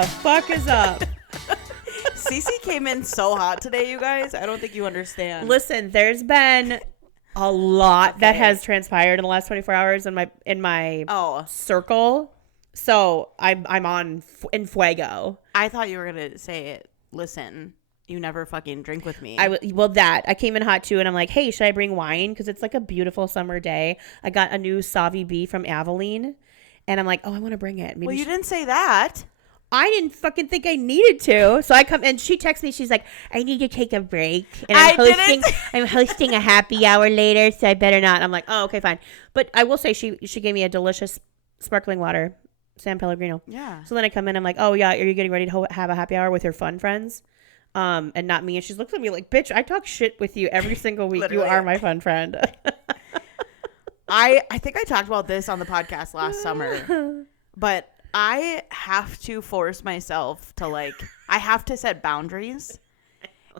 the fuck is up? Cece came in so hot today, you guys. I don't think you understand. Listen, there's been a lot that has transpired in the last 24 hours in my circle. So I'm on in fuego. I thought you were gonna say it. Listen, you never fucking drink with me. I came in hot too, and I'm like, hey, should I bring wine? Because it's like a beautiful summer day. I got a new Savi B from Aveline, and I'm like, oh, I want to bring it. Maybe you didn't say that. I didn't fucking think I needed to. So I come and she texts me. She's like, I need to take a break. And I'm hosting a happy hour later, so I better not. I'm like, oh, okay, fine. But I will say she gave me a delicious sparkling water, San Pellegrino. Yeah. So then I come in. I'm like, oh, yeah, are you getting ready to have a happy hour with your fun friends? And not me. And she looks at me like, bitch, I talk shit with you every single week. You are my fun friend. I think I talked about this on the podcast last summer. But I have to force myself to I have to set boundaries,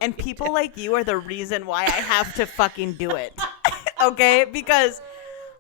and people like you are the reason why I have to fucking do it. Okay? Because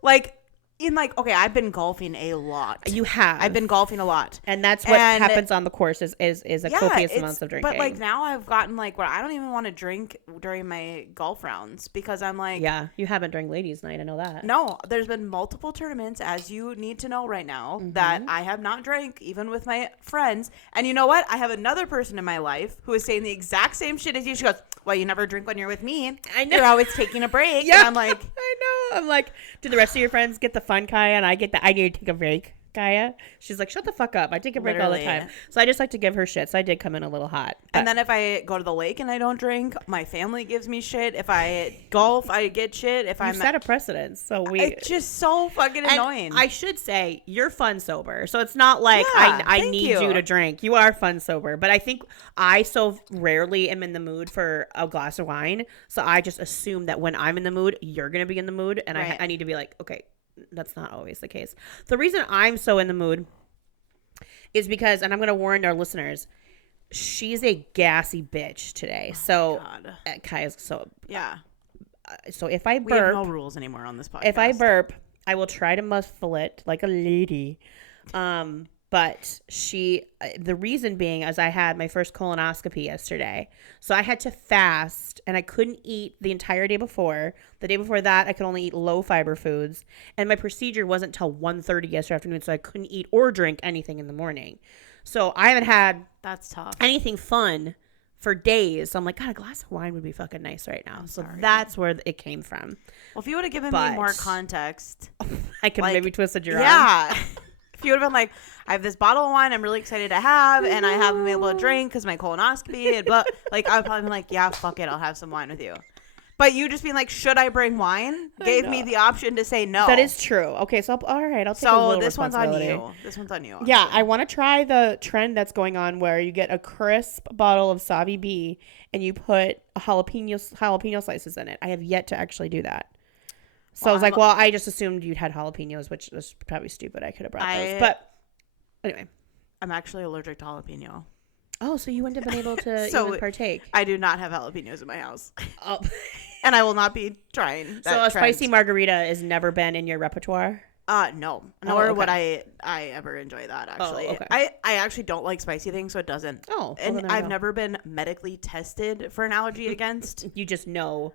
I've been golfing a lot. You have. I've been golfing a lot. And that's what happens on the course is a copious amounts of drinking. But now I've gotten where I don't even want to drink during my golf rounds because I'm like... Yeah, you haven't during ladies' night. I know that. No, there's been multiple tournaments, as you need to know right now, that I have not drank, even with my friends. And you know what? I have another person in my life who is saying the exact same shit as you. She goes, well, you never drink when you're with me. I know. You're always taking a break. Yeah, and I'm like... I know. I'm like, do the rest of your friends get the fun, Kiah? And I get the I need to take a break, Kiah. She's like, shut the fuck up. I take a break all the time. So I just like to give her shit. So I did come in a little hot. And then if I go to the lake and I don't drink, my family gives me shit. If I golf, I get shit. If I'm set a precedence. So it's just so fucking annoying. I should say you're fun sober. So it's not like I need you to drink. You are fun sober. But I think I so rarely am in the mood for a glass of wine. So I just assume that when I'm in the mood, you're going to be in the mood. And I need to be like, okay, that's not always the case. The reason I'm so in the mood is because, and I'm going to warn our listeners, she's a gassy bitch today. So Kiah's so so if I burp, we have no rules anymore on this podcast. If I burp, I will try to muffle it like a lady. But the reason being is I had my first colonoscopy yesterday. So I had to fast and I couldn't eat the entire day before. The day before that, I could only eat low fiber foods. And my procedure wasn't till 1:30 yesterday afternoon. So I couldn't eat or drink anything in the morning. So I haven't had anything fun for days. So I'm like, God, a glass of wine would be fucking nice right now. So that's where it came from. Well, if you would have given me more context, I could maybe twisted your arm. Yeah. If you would have been like, I have this bottle of wine I'm really excited to have, and I haven't been able to drink because my colonoscopy, and blah, I would probably be like, yeah, fuck it, I'll have some wine with you. But you just being like, should I bring wine? Gave me the option to say no. That is true. Okay, so I'll take a little this one's on responsibility. you. This one's on you. Yeah, I want to try the trend that's going on where you get a crisp bottle of Savi B and you put jalapeno slices in it. I have yet to actually do that. So I was like, well, I just assumed you'd had jalapenos, which was probably stupid. I could have brought those. But anyway. I'm actually allergic to jalapeno. Oh, so you wouldn't have been able to even partake. I do not have jalapenos in my house. Oh. And I will not be trying. So a spicy margarita has never been in your repertoire? No. Nor would I ever enjoy that, actually. Oh, okay. I actually don't like spicy things, so it doesn't. Oh. And I've never been medically tested for an allergy against. You just know.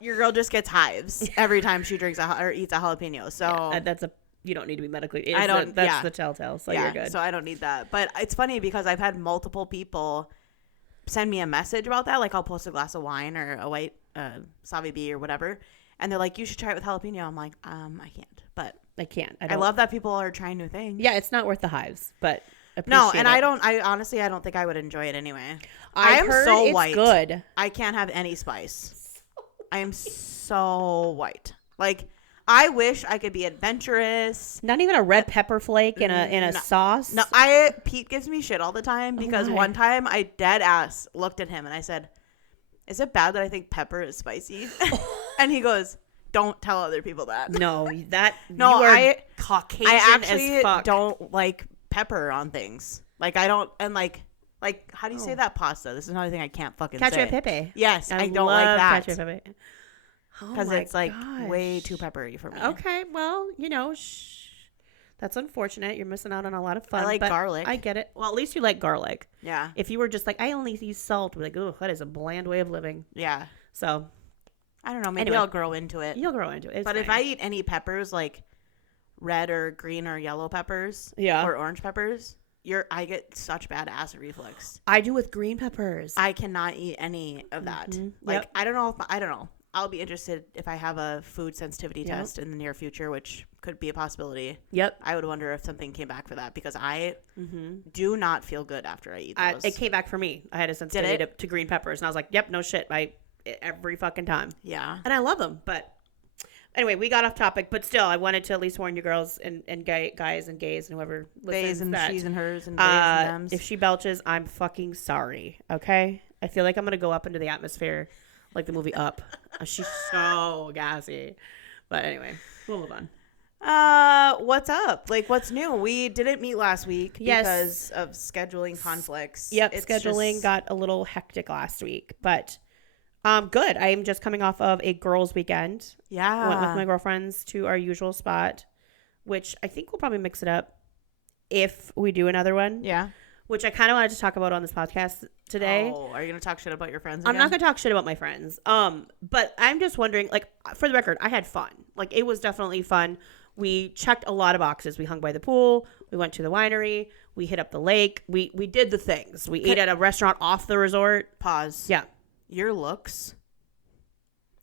Your girl just gets hives every time she drinks or eats a jalapeno. So you don't need to be medically. That's the telltale. So you're good. So I don't need that. But it's funny because I've had multiple people send me a message about that. Like I'll post a glass of wine or a white Savi B or whatever. And they're like, you should try it with jalapeno. I'm like, I can't. But I can't. I love that people are trying new things. Yeah, it's not worth the hives, but no, and I honestly don't think I would enjoy it anyway. I am so white. Good. I can't have any spice. I am so white. Like I wish I could be adventurous. Not even a red pepper flake in a sauce. No, Pete gives me shit all the time because one time I dead ass looked at him and I said, "Is it bad that I think pepper is spicy?" And he goes, "Don't tell other people that." No, you are Caucasian I actually as fuck. don't like pepper on things. Like I don't, and like how do you say that pasta? This is another thing I can't fucking say. Cacio e pepe. Yes, I don't like that. Cacio e pepe. Because it's like way too peppery for me. Okay, well, That's unfortunate. You're missing out on a lot of fun. I like but garlic. I get it. Well, at least you like garlic. Yeah. If you were just like, I only use salt, we're like, oh, that is a bland way of living. Yeah. So, I don't know. Maybe anyway, I'll grow into it. You'll grow into it. It's but fine. if I eat any peppers, like red or green or yellow peppers, or orange peppers, I get such bad acid reflux. I do with green peppers. I cannot eat any of that. Mm-hmm. Like, I don't know. I'll be interested if I have a food sensitivity test in the near future, which could be a possibility. Yep. I would wonder if something came back for that because I do not feel good after I eat those. It came back for me. I had a sensitivity to green peppers, and I was like, yep, no shit. Every fucking time. Yeah. And I love them. But anyway, we got off topic, but still, I wanted to at least warn you girls and guys and gays and whoever listens Theys and that, she's and hers and theys and thems. if she belches, I'm fucking sorry. Okay? I feel like I'm going to go up into the atmosphere like the movie Up. She's so gassy. But anyway, we'll move on. What's up? Like, what's new? We didn't meet last week because of scheduling conflicts. Yep, scheduling got a little hectic last week, but good. I am just coming off of a girls' weekend. Yeah. Went with my girlfriends to our usual spot, which I think we'll probably mix it up if we do another one. Yeah. Which I kind of wanted to talk about on this podcast today. Oh, are you going to talk shit about your friends again? I'm not going to talk shit about my friends. But I'm just wondering, like, for the record, I had fun. Like, it was definitely fun. We checked a lot of boxes. We hung by the pool. We went to the winery. We hit up the lake. We did the things. We ate at a restaurant off the resort. Pause. Yeah. Your looks,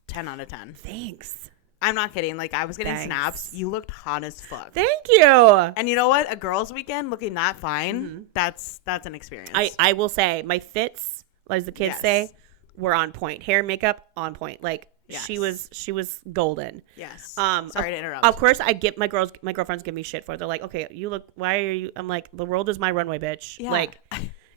10 out of 10. Thanks. I'm not kidding. Like, I was getting snaps. You looked hot as fuck. Thank you. And you know what? A girls' weekend looking that fine, that's an experience. I will say my fits, as the kids say, were on point. Hair and makeup on point. Like she was golden. Yes. Sorry to interrupt. Of course, I get my girlfriends give me shit for it. They're like, okay, why are you? I'm like, the world is my runway, bitch. Yeah. Like,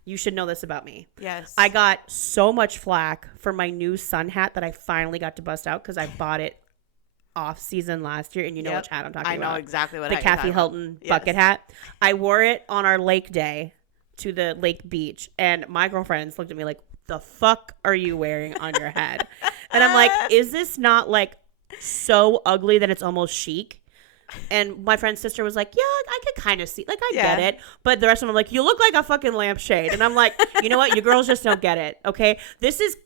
you should know this about me. Yes. I got so much flack for my new sun hat that I finally got to bust out because I bought it off season last year, and you know which hat I'm talking about. I know exactly what the Kathy Hilton bucket hat. I wore it on our lake day to the lake beach, and my girlfriends looked at me like, the fuck are you wearing on your head? And I'm like, is this not like so ugly that it's almost chic? And my friend's sister was like, yeah, I could kind of see, like, I get it. But the rest of them were like, you look like a fucking lampshade. And I'm like, you know what? You girls just don't get it. Okay. This is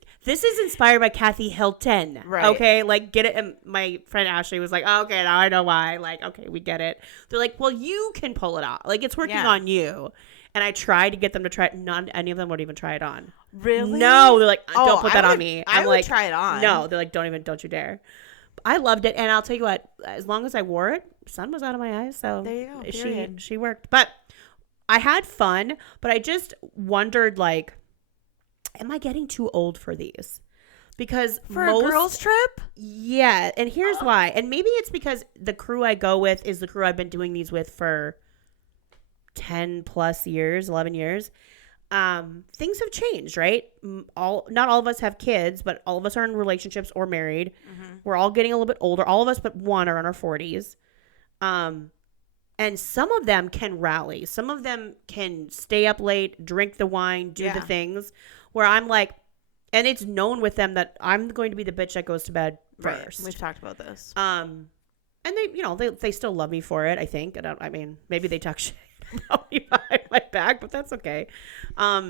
inspired by Kathy Hilton. Right. Okay. Like, get it. And my friend Ashley was like, oh, okay, now I know why. Like, okay, we get it. They're like, well, you can pull it off. Like, it's working on you. And I tried to get them to try it. None, any of them would even try it on. Really? No. They're like, don't put that on me. I I'm would like, try it on. No. They're like, don't you dare. I loved it. And I'll tell you what, as long as I wore it, sun was out of my eyes. So there you go. Period. She worked. But I had fun. But I just wondered, like, am I getting too old for these? Because for a girls trip? Yeah. And here's why. And maybe it's because the crew I go with is the crew I've been doing these with for 10 plus years, 11 years. Things have changed, right? Not all of us have kids, but all of us are in relationships or married. Mm-hmm. We're all getting a little bit older. All of us but one are in our 40s. And some of them can rally. Some of them can stay up late, drink the wine, do the things where I'm like, and it's known with them that I'm going to be the bitch that goes to bed first. Right. We've talked about this. And they still love me for it, I think. I mean, maybe they talk shit about me behind my back, but that's okay. But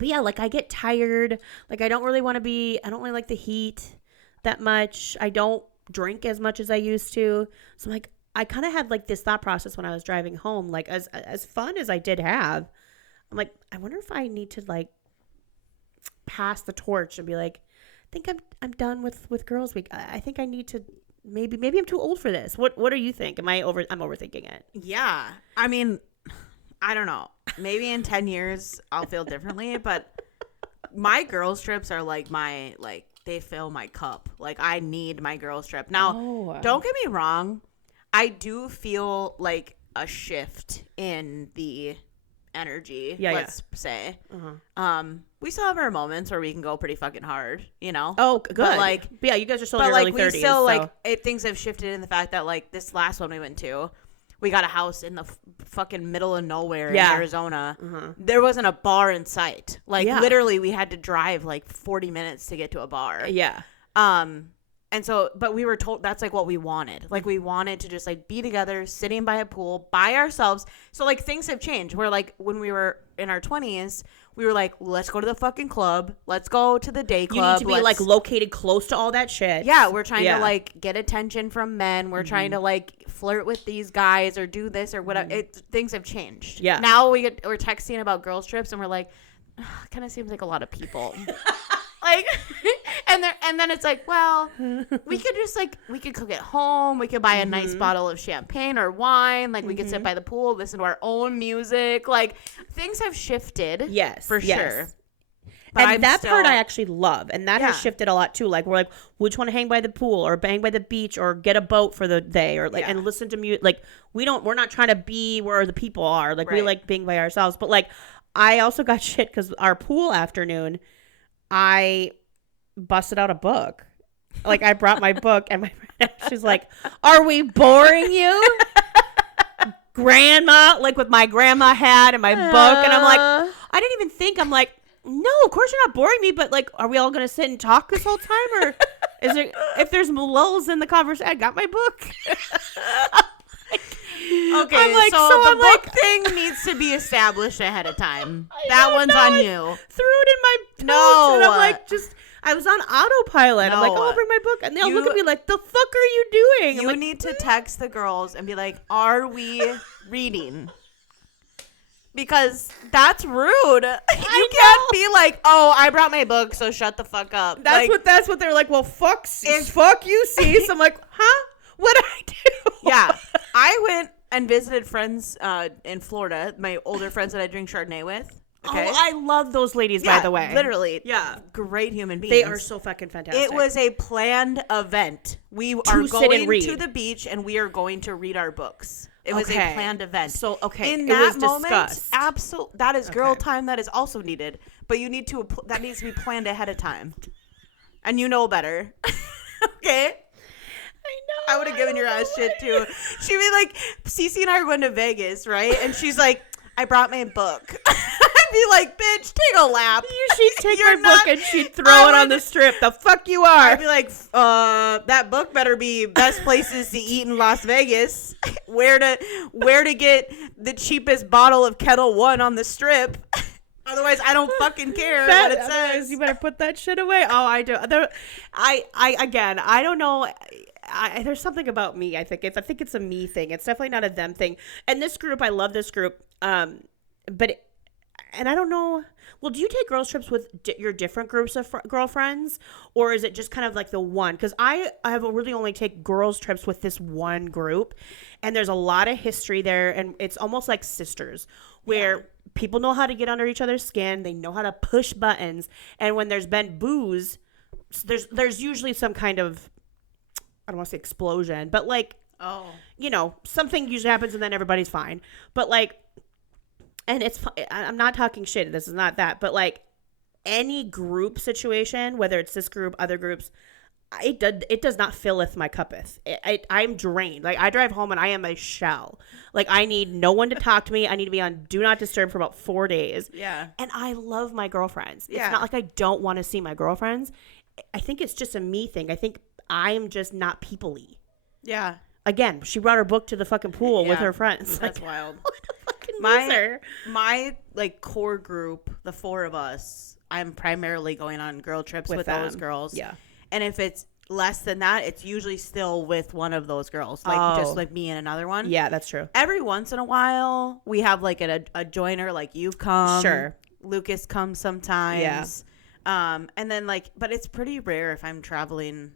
yeah, like I get tired. Like I don't really like the heat that much. I don't drink as much as I used to. So I'm like, I kind of had like this thought process when I was driving home, like as fun as I did have, I'm like, I wonder if I need to like pass the torch and be like, I think I'm done with Girls Week. I think I need to maybe I'm too old for this. What do you think? I'm overthinking it. Yeah. I mean, I don't know. Maybe in 10 years I'll feel differently, but my girls trips are like they fill my cup. Like I need my girls trip. Now, don't get me wrong. I do feel like a shift in the energy, let's say. Uh-huh. We still have our moments where we can go pretty fucking hard, you know? Oh, good. But yeah, you guys are still in your early 30s. We still, things have shifted in the fact that, like, this last one we went to, we got a house in the fucking middle of nowhere in Arizona. Uh-huh. There wasn't a bar in sight. Like, literally, we had to drive, like, 40 minutes to get to a bar. Yeah. And so, but we were told that's like what we wanted. Like we wanted to just like be together, sitting by a pool by ourselves. So like things have changed. We're like when we were in our 20s, we were like, let's go to the fucking club. Let's go to the day club. You need to be like located close to all that shit. Yeah, we're trying to like get attention from men. We're trying to like flirt with these guys or do this or whatever. Things have changed. Yeah. Now we're texting about girls trips and we're like, kind of seems like a lot of people. Like, and then it's like, well, we could just like, we could cook at home. We could buy a nice bottle of champagne or wine. Like we could sit by the pool, listen to our own music. Like things have shifted. Yes. For sure. But and that part I actually love. And that has shifted a lot too. Like we're like, we just want to hang by the pool or hang by the beach or get a boat for the day or like, and listen to music. Like we're not trying to be where the people are. Like we like being by ourselves. But like, I also got shit because our pool afternoon, I busted out a book. Like I brought my book and my friend, she's like, are we boring you? Grandma, like with my grandma hat and my book. And I'm like, I didn't even think. I'm like, no, of course you're not boring me. But like, are we all going to sit and talk this whole time? Or is there, if there's lulls in the conversation, I got my book. Okay, I'm like, so the book thing needs to be established ahead of time. That one's on you. Threw it in my notes, and I'm like, I was on autopilot. I'm like, oh, I'll bring my book. And they'll look at me like, the fuck are you doing? You need to text the girls and be like, are we reading? Because that's rude. You can't be like, oh, I brought my book, so shut the fuck up. That's what they're like, well, fuck you, sis. I'm like, huh? What did I do? Yeah. I went and visited friends in Florida, my older friends that I drink Chardonnay with. Okay? Oh, I love those ladies, by the way. Literally. Yeah. Great human beings. They are so fucking fantastic. It was a planned event. We are going to the beach and we are going to read our books. It was a planned event. So, in that moment, absolutely, that is girl time that is also needed. But that needs to be planned ahead of time. And you know better. Okay? I know. I would have given your ass shit too. She'd be like, Cece and I are going to Vegas, right? And she's like, I brought my book. I'd be like, bitch, take a lap. She'd take my book and she'd throw it on the strip. The fuck you are. I'd be like, that book better be best places to eat in Las Vegas. Where to get the cheapest bottle of Kettle One on the strip. Otherwise, I don't fucking care what it says. You better put that shit away. Oh, I do. I don't know. There's something about me. I think it's a me thing. It's definitely not a them thing. And this group, I love this group. But I don't know. Well, do you take girls trips with your different groups of girlfriends, or is it just kind of like the one? Because I have really only take girls trips with this one group, and there's a lot of history there, and it's almost like sisters, where people know how to get under each other's skin. They know how to push buttons, and when there's been booze, there's usually some kind of, I don't want to say explosion, but like, something usually happens and then everybody's fine. But like, and I'm not talking shit. This is not that, but like any group situation, whether it's this group, other groups, it does not filleth my cuppeth. I'm drained. Like I drive home and I am a shell. Like I need no one to talk to me. I need to be on do not disturb for about 4 days. Yeah. And I love my girlfriends. Yeah. It's not like I don't want to see my girlfriends. I think it's just a me thing. I think I'm just not people-y. Yeah. Again, she brought her book to the fucking pool with her friends. That's wild. What a fucking loser. My like core group, the four of us, I'm primarily going on girl trips with those girls. Yeah. And if it's less than that, it's usually still with one of those girls. Like just like me and another one. Yeah, that's true. Every once in a while, we have like a joiner, like you've come. Sure. Lucas comes sometimes. Yeah. And then like, but it's pretty rare if I'm traveling.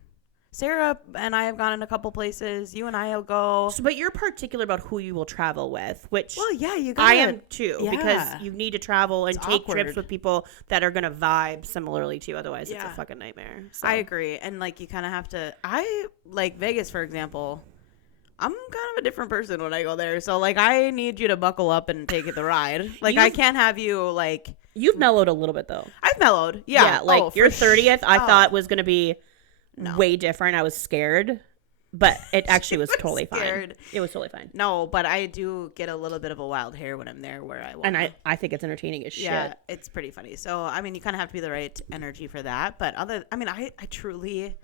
Sarah and I have gone in a couple places. You and I will go. So, but you're particular about who you will travel with, which you I am too, because you need to travel and take trips with people that are going to vibe similarly to you. Otherwise, it's a fucking nightmare. So. I agree. And like, you kind of have to, I like Vegas, for example. I'm kind of a different person when I go there. So like, I need you to buckle up and take the ride. Like I can't have you like. You've mellowed a little bit though. I've mellowed. Yeah. Like your 30th, I thought was going to be way different. I was scared, but it actually was totally fine. It was totally fine. No, but I do get a little bit of a wild hair when I'm there where I want. And I think it's entertaining as shit. Yeah, it's pretty funny. So, I mean, you kind of have to be the right energy for that. But I truly,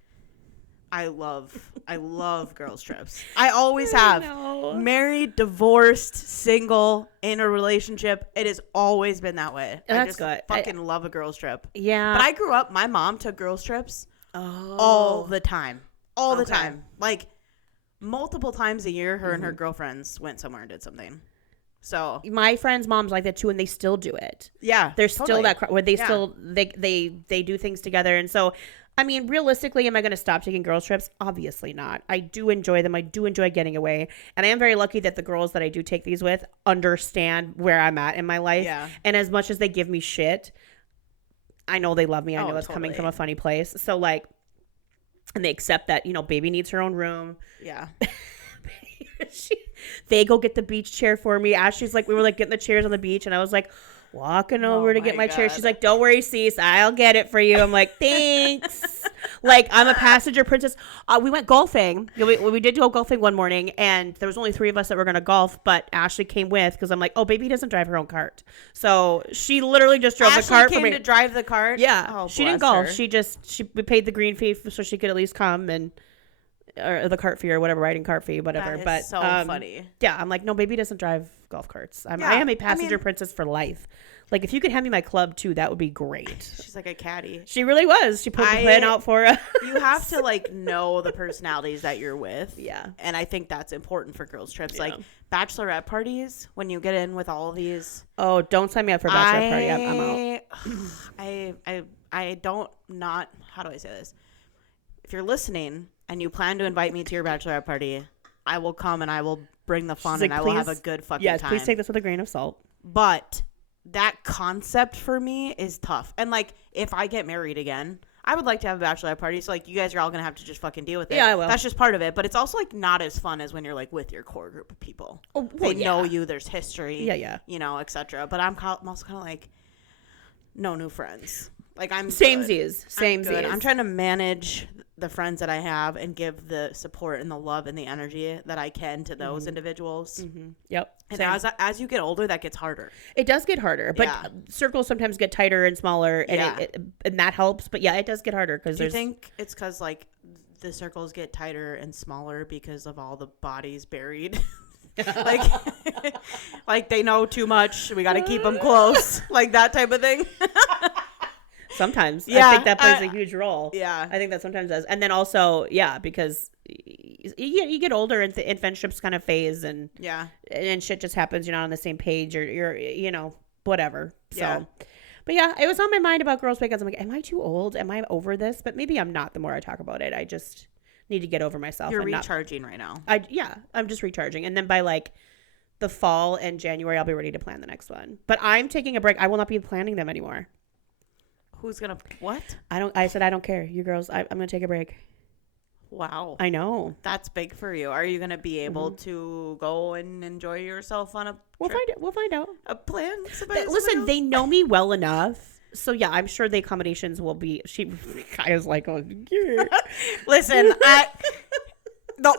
I love girls trips. I always have. No. Married, divorced, single, in a relationship. It has always been that way. That's I just good. fucking love a girls trip. Yeah. But I grew up, my mom took girls trips all the time. All the time. Like multiple times a year, her and her girlfriends went somewhere and did something. So my friends' moms like that too, and they still do it. Yeah. There's still that where they still they do things together. And so I mean, realistically, am I going to stop taking girls trips? Obviously not. I do enjoy them. I do enjoy getting away. And I am very lucky that the girls that I do take these with understand where I'm at in my life. Yeah. And as much as they give me shit, I know they love me. I know it's coming from a funny place. So like, and they accept that, you know, baby needs her own room. Yeah. They go get the beach chair for me. Ashley's like, we were like getting the chairs on the beach, and I was like walking over to get my chair. She's like, don't worry, Cease, I'll get it for you. I'm like, thanks. Like, I'm a passenger princess. We went golfing. We did go golfing one morning, and there was only 3 of us that were going to golf, but Ashley came with because I'm like, oh, baby doesn't drive her own cart. So she literally just drove the cart for me. Ashley came to drive the cart? Yeah. Oh, she didn't golf. Her. We paid the green fee so she could at least come, and or the cart fee or whatever, riding cart fee, whatever. That is so funny. Yeah, I'm like, no, baby doesn't drive golf carts. I am a passenger princess for life. Like, if you could hand me my club too, that would be great. She's like a caddy. She really was. She put the plan out for us. You have to like know the personalities that you're with. Yeah. And I think that's important for girls trips. Yeah. Like bachelorette parties, when you get in with all of these. Oh, don't sign me up for a bachelorette party. I'm out. I don't not, how do I say this? If you're listening and you plan to invite me to your bachelorette party, I will come and I will bring the fun and I will have a good fucking time. Yes, please take this with a grain of salt. But that concept for me is tough. And like, if I get married again, I would like to have a bachelorette party. So like, you guys are all going to have to just fucking deal with it. Yeah, I will. That's just part of it. But it's also like not as fun as when you're like with your core group of people. Oh, well, they know you, there's history. Yeah. You know, etc. But I'm also kind of like, no new friends. Like I'm Samesies. I'm trying to manage the friends that I have and give the support and the love and the energy that I can to those individuals. Yep. And as you get older, that gets harder. It does get harder, but circles sometimes get tighter and smaller, and and that helps. But yeah, it does get harder because do you think it's because like the circles get tighter and smaller because of all the bodies buried? like they know too much. We got to keep them close, like that type of thing. Sometimes. I think that plays a huge role. Yeah. I think that sometimes does. And then also, because you get older and friendships kind of phase and shit just happens. You're not on the same page or you're, whatever. So, but yeah, it was on my mind about girls' weekends. I'm like, am I too old? Am I over this? But maybe I'm not the more I talk about it. I just need to get over myself. You're recharging right now. I'm just recharging. And then by like the fall and January, I'll be ready to plan the next one. But I'm taking a break. I will not be planning them anymore. Who's gonna what? I said I don't care. You girls, I'm gonna take a break. Wow. I know. That's big for you. Are you gonna be able to go and enjoy yourself on a trip? We'll find out. A plan? Listen, they know me well enough. So yeah, I'm sure the accommodations will be Kiah's like, oh, yeah. Listen, the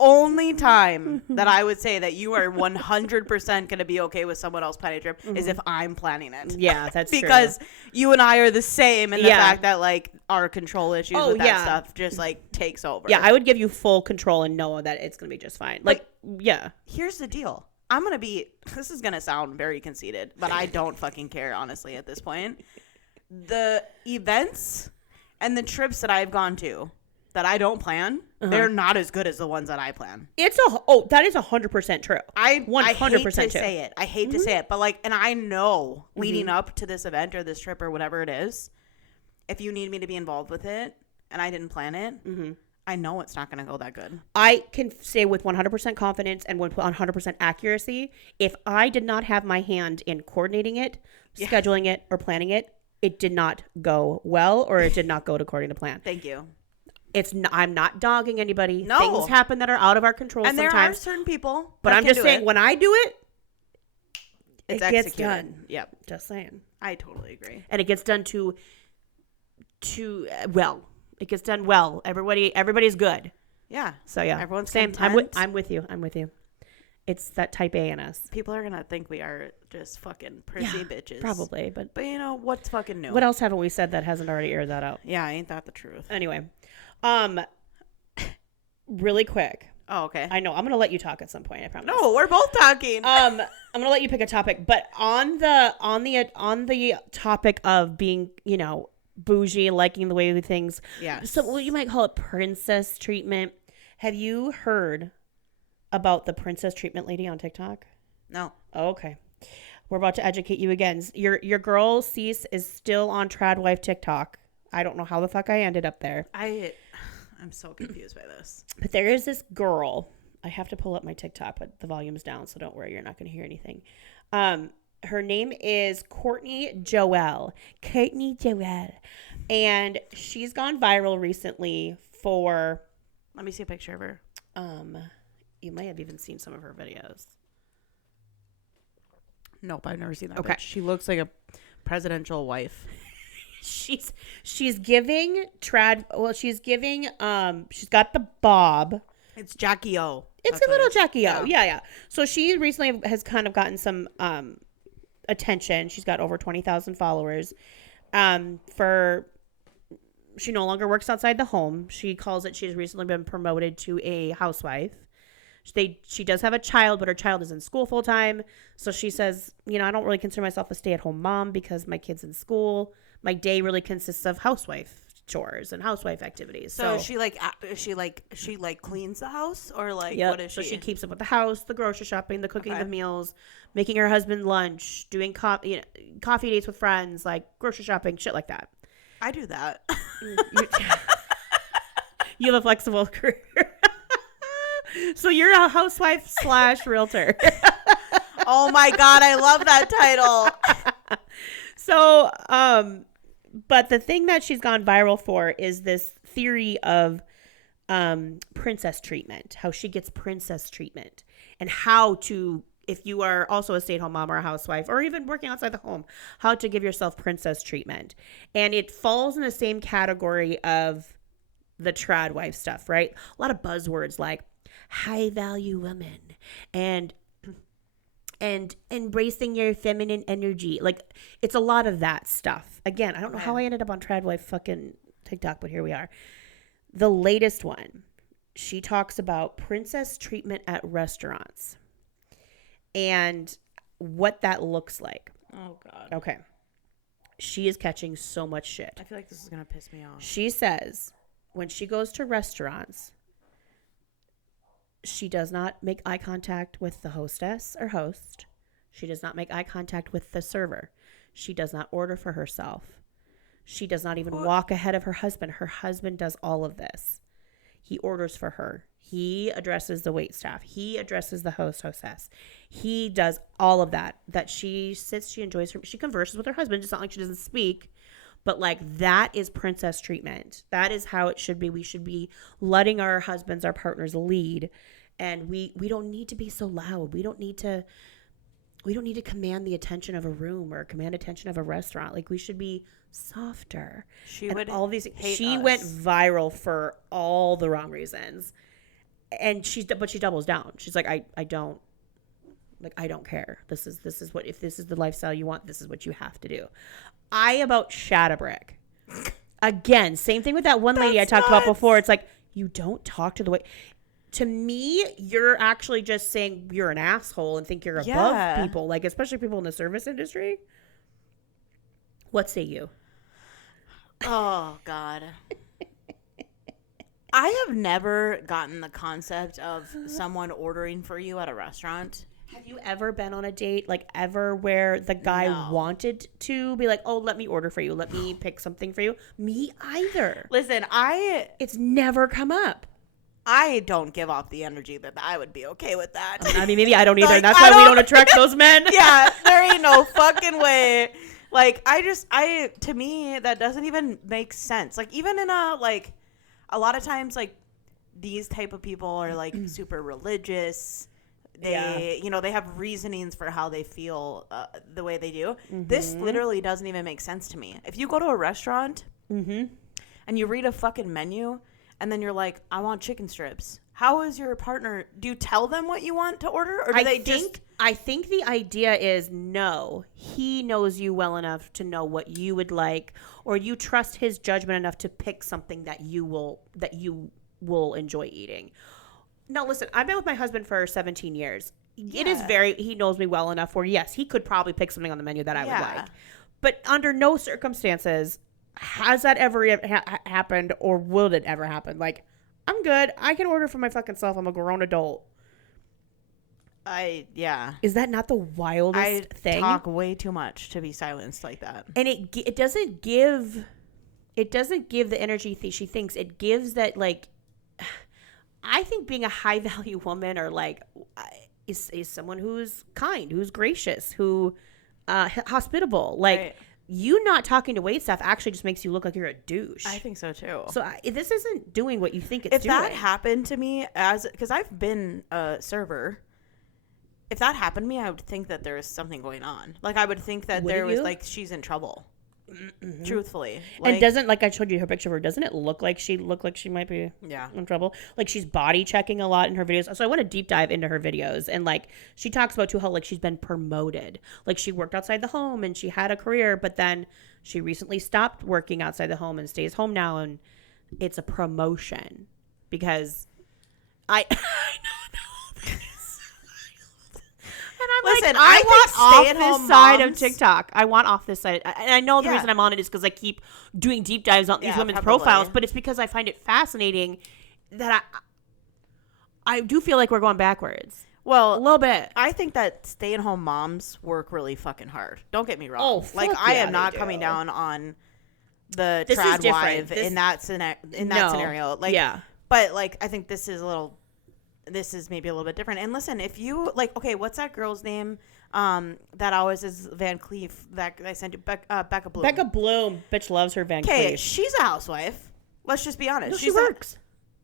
only time that I would say that you are 100% going to be okay with someone else planning a trip is if I'm planning it. Yeah, that's because true. You and I are the same in the fact that like our control issues with that stuff just like takes over. Yeah, I would give you full control and know that it's going to be just fine. Like, yeah. Here's the deal. This is going to sound very conceited, but I don't fucking care, honestly, at this point. The events and the trips that I've gone to that I don't plan, they're not as good as the ones that I plan. That is 100% true. I 100% hate to say it. I hate to say it, but like, and I know leading up to this event or this trip or whatever it is, if you need me to be involved with it and I didn't plan it, I know it's not going to go that good. I can say with 100% confidence and with 100% accuracy, if I did not have my hand in coordinating it, scheduling it, or planning it, it did not go well or it did not go according to plan. Thank you. I'm not dogging anybody. No. Things happen that are out of our control and sometimes. And there are certain people. But I'm just saying, when I do it, it gets done. Yep. Just saying. I totally agree. And it gets done well. It gets done well. Everybody's good. Yeah. So yeah. Everyone's same. Content. I'm with you. It's that type A in us. People are gonna think we are just fucking prissy bitches. Probably, but you know what's fucking new? what else haven't we said that hasn't already aired that out? Yeah, ain't that the truth? Anyway, really quick. Oh, okay. I know I'm gonna let you talk at some point. I promise. No, we're both talking. I'm gonna let you pick a topic, but on the topic of being, you know, bougie, liking the way we do things. Yeah. So what you might call it princess treatment. Have you heard about the princess treatment lady on TikTok? No. Oh, okay. We're about to educate you again. Your girl Cease is still on Tradwife TikTok. I don't know how the fuck I ended up there. I'm so confused by this. But there is this girl. I have to pull up my TikTok, but the volume's down, so don't worry, you're not going to hear anything. Her name is Courtney Joelle. Courtney Joelle. And she's gone viral recently for... Let me see a picture of her. You might have even seen some of her videos. Nope, I've never seen that. Okay. Bitch. She looks like a presidential wife. She's giving she's got the bob. It's Jackie O. It's a little Jackie O. Yeah. So she recently has kind of gotten some attention. She's got over 20,000 followers. She no longer works outside the home. She calls it, she's recently been promoted to a housewife. She does have a child, but her child is in school full time. So she says, you know, I don't really consider myself a stay-at-home mom because my kid's in school. My day really consists of housewife chores and housewife activities. So she cleans the house, or like, yep. What is she? So she keeps up with the house, the grocery shopping, the cooking of meals, making her husband lunch, doing coffee dates with friends, like grocery shopping, shit like that. I do that. You have a flexible career. So you're a housewife / realtor. Oh my God, I love that title. So, but the thing that she's gone viral for is this theory of princess treatment, how she gets princess treatment, and how to, if you are also a stay-at-home mom or a housewife or even working outside the home, how to give yourself princess treatment. And it falls in the same category of the Tradwife stuff, right? A lot of buzzwords like high value woman and embracing your feminine energy. Like, it's a lot of that stuff. Again, I don't know how I ended up on Tradwife fucking TikTok, but here we are. The latest one, she talks about princess treatment at restaurants and what that looks like. Oh God. Okay. She is catching so much shit. I feel like this is going to piss me off. She says when she goes to restaurants, she does not make eye contact with the hostess or host. She does not make eye contact with the server. She does not order for herself. She does not even walk ahead of her husband. Her husband does all of this. He orders for her. He addresses the waitstaff. He addresses the hostess. He does all of that. That she sits, she enjoys her, she converses with her husband. It's not like she doesn't speak. But like, that is princess treatment. That is how it should be. We should be letting our husbands, our partners lead. And we don't need to be so loud. We don't need to command the attention of a room or command attention of a restaurant. Like, we should be softer. She went viral for all the wrong reasons. And but she doubles down. She's like, I don't care. This is what, if this is the lifestyle you want, this is what you have to do. About Shatabrick. Again, same thing with that one lady I talked about before. It's like, you don't talk to the way. To me, you're actually just saying you're an asshole and think you're above people, like, especially people in the service industry. What say you? Oh, God. I have never gotten the concept of someone ordering for you at a restaurant. Have you ever been on a date, like, ever where the guy wanted to be like, oh, let me order for you. Let me pick something for you? Me either. Listen, it's never come up. I don't give off the energy that I would be okay with that. I mean, maybe I don't either. Like, that's why we don't attract those men. Yeah, there ain't no fucking way. Like, to me, that doesn't even make sense. Like, even in a lot of times, like, these type of people are, like, super religious. They have reasonings for how they feel the way they do. Mm-hmm. This literally doesn't even make sense to me. If you go to a restaurant and you read a fucking menu and then you're like, I want chicken strips. how is your partner? Do you tell them what you want to order, or do they just? I think the idea is no. He knows you well enough to know what you would like, or you trust his judgment enough to pick something that you will enjoy eating. No, listen, I've been with my husband for 17 years. It is he knows me well enough where, yes, he could probably pick something on the menu that I would like. But under no circumstances has that ever happened, or will it ever happen? Like, I'm good. I can order for my fucking self. I'm a grown adult. Is that not the wildest thing? I talk way too much to be silenced like that. And it doesn't give the energy she thinks. It gives that, like, I think being a high value woman, or like, is someone who's kind, who's gracious, who hospitable. Like, right. You not talking to waitstaff actually just makes you look like you're a douche. I think so too. So this isn't doing what you think it's doing. If that happened to me, because I've been a server, if that happened to me, I would think that there was something going on. Like, I would think that there was, like, she's in trouble. Mm-hmm. Truthfully. Like, and doesn't, like I showed you her picture of her, doesn't it look like she might be in trouble? Like, she's body checking a lot in her videos. So I want to deep dive into her videos. And, like, she talks about, too, how, like, she's been promoted. Like, she worked outside the home and she had a career, but then she recently stopped working outside the home and stays home now. And it's a promotion because I know that. And I'm Listen, like, I want off this side of moms. TikTok. I want off this side. And I know the reason I'm on it is because I keep doing deep dives on these women's probably. profiles, but it's because I find it fascinating that I do feel like we're going backwards. Well, a little bit. I think that stay-at-home moms work really fucking hard. Don't get me wrong. Oh, like, I am not coming down on the trad wife in that scenario. Like, but, like, I think this is maybe a little bit different. And listen, if you, like, okay, what's that girl's name that always is Van Cleef that I sent you? Becca Bloom. Becca Bloom. Bitch loves her Van Cleef. Okay, she's a housewife. Let's just be honest. No, she works.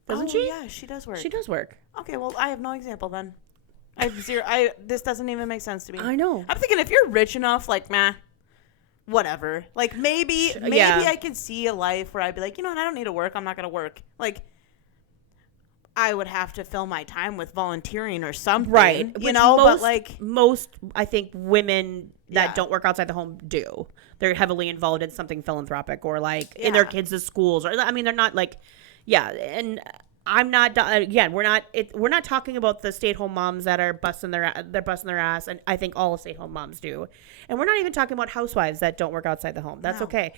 Doesn't she? Yeah, she does work. She does work. Okay, well, I have no example then. I have zero. This doesn't even make sense to me. I know. I'm thinking if you're rich enough, like, meh, whatever. Like, maybe I could see a life where I'd be like, you know what, I don't need to work. I'm not going to work. Like, I would have to fill my time with volunteering or something, right? You know, but like most, I think women that don't work outside the home do. They're heavily involved in something philanthropic or like in their kids' schools, or I mean, they're not like, and I'm not. Again, we're not talking about the stay-at-home moms that are busting their ass, and I think all stay-at-home moms do, and we're not even talking about housewives that don't work outside the home. That's okay.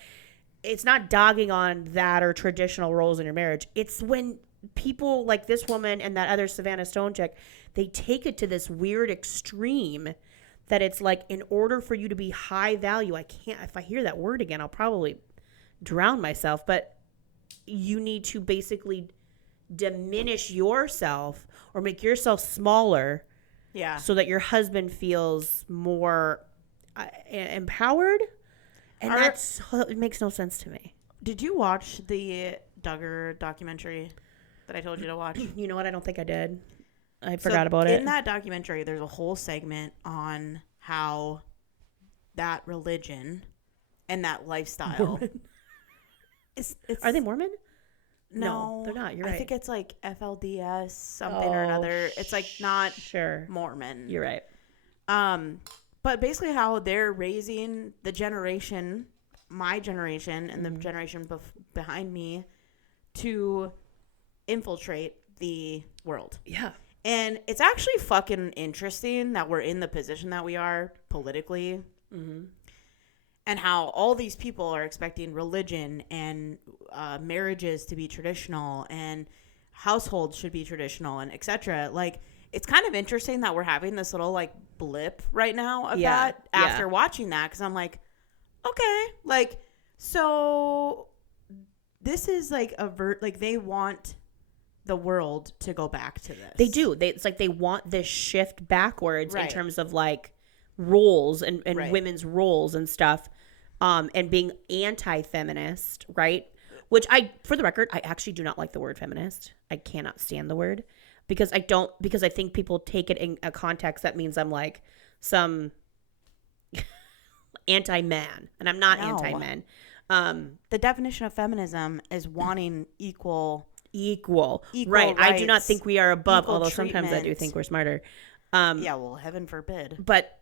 It's not dogging on that or traditional roles in your marriage. It's when people like this woman and that other Savannah Stone chick, they take it to this weird extreme that it's like, in order for you to be high value, if I hear that word again, I'll probably drown myself, but you need to basically diminish yourself or make yourself smaller so that your husband feels more empowered. And it makes no sense to me. Did you watch the Duggar documentary that I told you to watch? You know what? I don't think I did. I forgot about it. In that documentary, there's a whole segment on how that religion and that lifestyle. Are they Mormon? No, they're not. You're right. I think it's like FLDS something or another. It's like not Mormon. You're right. But basically how they're raising the generation, my generation and the generation behind me, to infiltrate the world. Yeah. And it's actually fucking interesting that we're in the position that we are politically. Mm-hmm. And how all these people are expecting religion and marriages to be traditional and households should be traditional and etc. Like, it's kind of interesting that we're having this little like blip right now of that after watching that, because I'm like, okay, like, so this is like like they want the world to go back to this. They do. It's like they want this shift backwards in terms of like roles and women's roles and stuff, and being anti-feminist, right? Which for the record, I actually do not like the word feminist. I cannot stand the word because I think people take it in a context that means I'm like some anti-man, and I'm not anti-men. The definition of feminism is wanting equal equal. Equal right. I do not rights, think we are above, equal although sometimes I do treatment. think we're smarter. Yeah, well, heaven forbid. But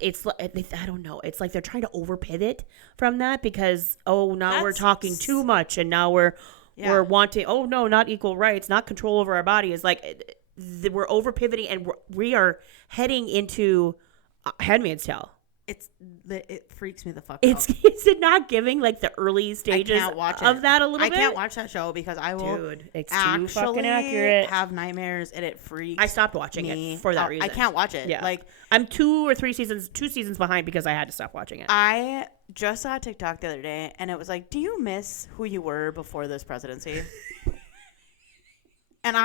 it's I don't know. It's like they're trying to over pivot from that because now we're talking too much and now we're wanting no, not equal rights, not control over our body. Is like we're over pivoting and we are heading into Handmaid's Tale. It freaks me the fuck out. Is it not giving like the early stages of that a little bit? I can't watch that show because I will it's too fucking accurate. Have nightmares and it freaks. I stopped watching it for that reason. I can't watch it. Yeah. Like I'm 2 seasons behind because I had to stop watching it. I just saw a TikTok the other day and it was like, do you miss who you were before this presidency? And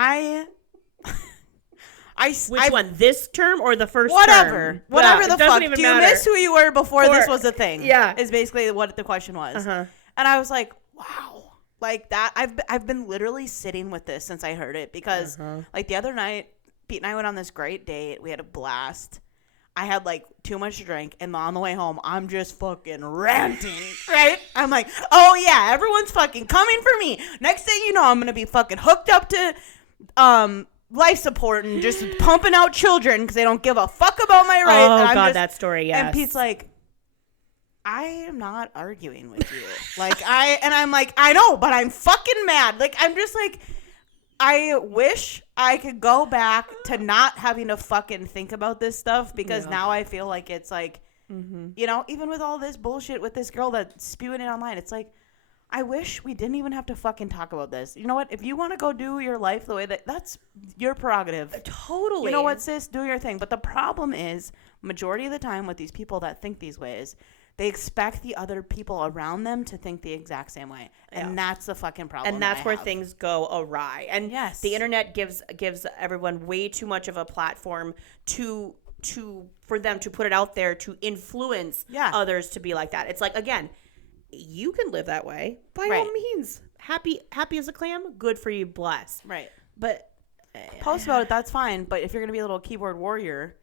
Which one? This term or the first term? Whatever the fuck. Do you miss who you were before this was a thing? Yeah. Is basically what the question was. And I was like, wow. Like that. I've been literally sitting with this since I heard it because like the other night, Pete and I went on this great date. We had a blast. I had like too much to drink and on the way home, I'm just fucking ranting, right? I'm like, oh yeah, everyone's fucking coming for me. Next thing you know, I'm going to be fucking hooked up to, life support and just pumping out children because they don't give a fuck about my rights. Oh, God, that story, yes. And Pete's like, I am not arguing with you. I'm like, I know, but I'm fucking mad. Like, I'm just like, I wish I could go back to not having to fucking think about this stuff because now I feel like it's like, you know, even with all this bullshit with this girl that's spewing it online, it's like, I wish we didn't even have to fucking talk about this. You know what? If you want to go do your life the way that's your prerogative. Totally. You know what, sis? Do your thing. But the problem is, majority of the time with these people that think these ways, they expect the other people around them to think the exact same way. And that's the fucking problem. And that's where things go awry. And yes, the internet gives everyone way too much of a platform for them to put it out there to influence others to be like that. It's like, again, you can live that way by all means. Happy as a clam, good for you, bless. Right. But post about it, that's fine. But if you're gonna be a little keyboard warrior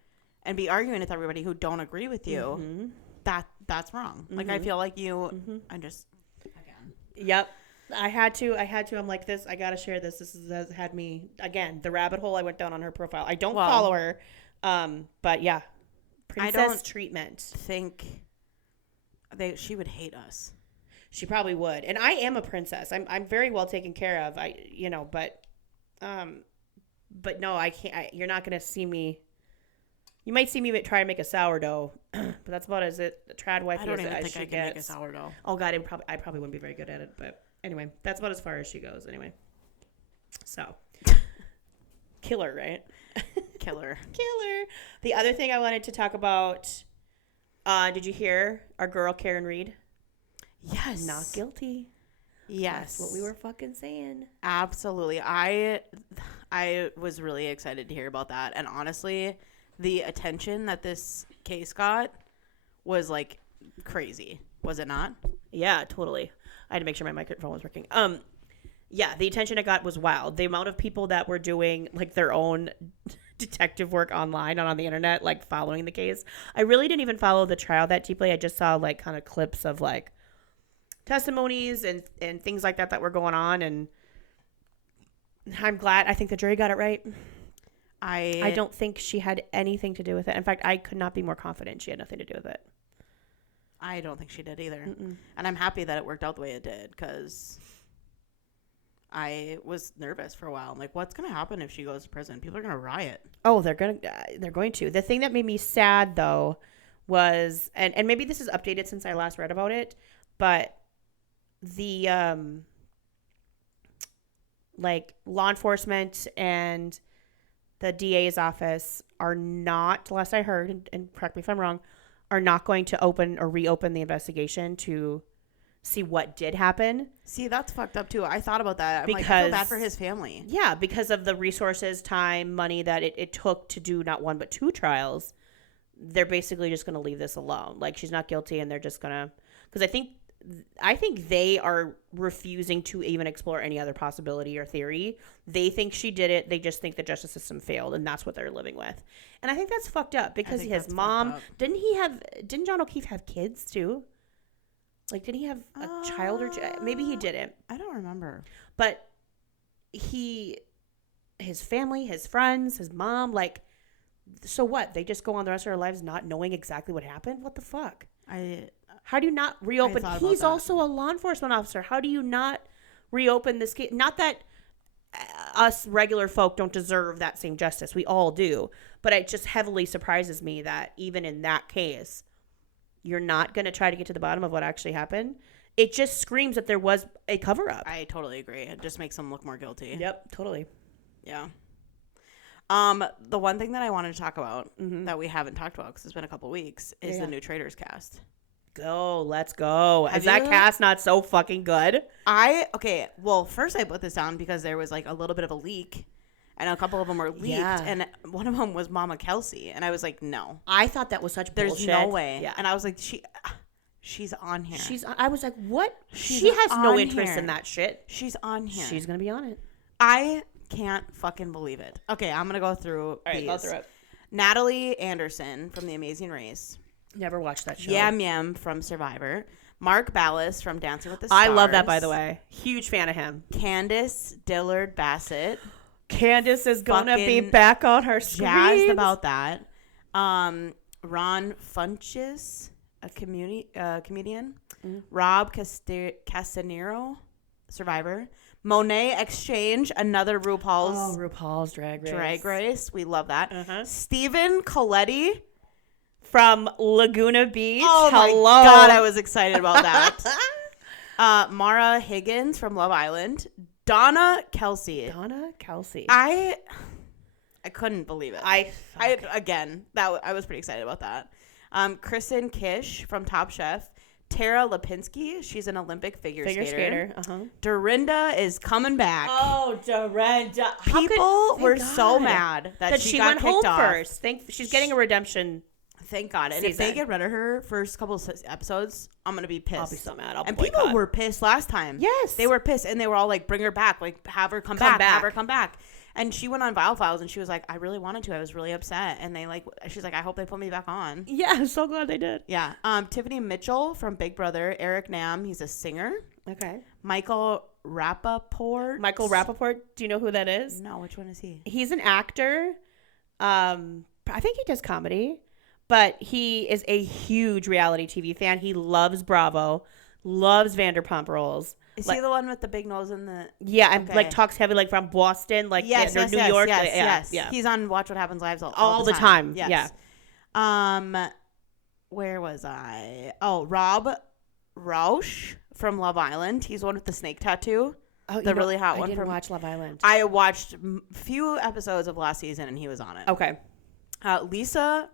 and be arguing with everybody who don't agree with you, that's wrong. Like I feel like you. I'm just. Again. Yep. I had to. I'm like this. I gotta share this. This has had me again. The rabbit hole I went down on her profile. I don't follow her. But yeah, princess treatment. Think. She would hate us. She probably would. And I am a princess. I'm very well taken care of. But no, I can't. You're not going to see me. You might see me try to make a sourdough, but that's about as trad wifey as she gets. I don't even think I can make a sourdough. Oh God, I probably wouldn't be very good at it. But anyway, that's about as far as she goes. Anyway, so killer, right? Killer. The other thing I wanted to talk about. Did you hear our girl Karen Reed? Yes. Not guilty. Yes. That's what we were fucking saying. Absolutely. I was really excited to hear about that. And honestly, the attention that this case got was like crazy. Was it not? Yeah, totally. I had to make sure my microphone was working. Yeah, the attention it got was wild. The amount of people that were doing like their own detective work online and on the internet, like following the case. I really didn't even follow the trial that deeply. I just saw like kind of clips of like testimonies and things like that were going on. And I'm glad. I think the jury got it right. I don't think she had anything to do with it. In fact, I could not be more confident she had nothing to do with it. I don't think she did either. And I'm happy that it worked out the way it did because I was nervous for a while. I'm like, what's going to happen if she goes to prison? People are going to riot. Oh, they're going to. The thing that made me sad, though, was, and maybe this is updated since I last read about it, but the, like, law enforcement and the DA's office are not, last I heard, and correct me if I'm wrong, are not going to open or reopen the investigation to see what did happen. See, that's fucked up too. I thought about that. I feel bad for his family. Yeah, because of the resources, time, money that it took to do not one but 2 trials. They're basically just going to leave this alone. Like, she's not guilty and they're just going to, because I think they are refusing to even explore any other possibility or theory. They think she did it. They just think the justice system failed, and that's what they're living with. And I think that's fucked up because his mom, didn't John O'Keefe have kids too? Like, did he have a child or two? Maybe he didn't. I don't remember. But his family, his friends, his mom, like, so what? They just go on the rest of their lives not knowing exactly what happened? What the fuck? How do you not reopen? He's also a law enforcement officer. How do you not reopen this case? Not that us regular folk don't deserve that same justice. We all do. But it just heavily surprises me that even in that case, you're not going to try to get to the bottom of what actually happened. It just screams that there was a cover-up. I totally agree. It just makes them look more guilty. Yep, totally. Yeah. The one thing that I wanted to talk about that we haven't talked about because it's been a couple weeks is the new Traitors cast. Let's go. Is that cast not so fucking good? Well, first I put this down because there was like a little bit of a leak and a couple of them were leaked and one of them was Mama Kelsey and I was like, no. I thought that was such bullshit. There's no way. Yeah. And I was like, she's on here. I was like, what? She has no interest in that shit. She's on here. She's going to be on it. I can't fucking believe it. Okay, I'm going to go through these. Go through it. Natalie Anderson from The Amazing Race. Never watched that show. Yam Yam from Survivor. Mark Ballas from Dancing with the I Stars. love that, by the way. Huge fan of him. Candace Dillard Bassett. Candace is going to be back on her screen. Jazzed about that. Ron Funches, a comedian. Rob Castanero, Survivor. Monet Exchange, another RuPaul's Drag Race. We love that. Stephen Coletti from Laguna Beach. Oh, hello. My God, I was excited about that. Mara Higgins from Love Island. Donna Kelsey. I couldn't believe it. I was pretty excited about that. Kristen Kish from Top Chef. Tara Lipinski, she's an Olympic figure skater. Dorinda is coming back. Oh, Dorinda. People were so mad that she got went kicked home off. First. She's getting a redemption. Thank God. And if they get rid of her first couple of episodes, I'm going to be pissed. I'll be so mad. And people were pissed last time. Yes. They were pissed. And they were all like, bring her back. Like, have her come back. Have her come back. And she went on Viall Files and she was like, I really wanted to. I was really upset. And she's like, I hope they put me back on. Yeah, I'm so glad they did. Yeah. Tiffany Mitchell from Big Brother. Eric Nam, he's a singer. Okay. Michael Rappaport. Do you know who that is? No, which one is he? He's an actor. I think he does comedy. But he is a huge reality TV fan. He loves Bravo. Loves Vanderpump Rules. Is he the one with the big nose and the... Yeah, and like talks heavy like from Boston, like New York. Yes. Yeah. He's on Watch What Happens Live all the time. Yes. Yeah. Where was I? Oh, Rob Rausch from Love Island. He's the one with the snake tattoo. Oh, really hot one. I didn't watch Love Island. I watched few episodes of last season and he was on it. Okay. Lisa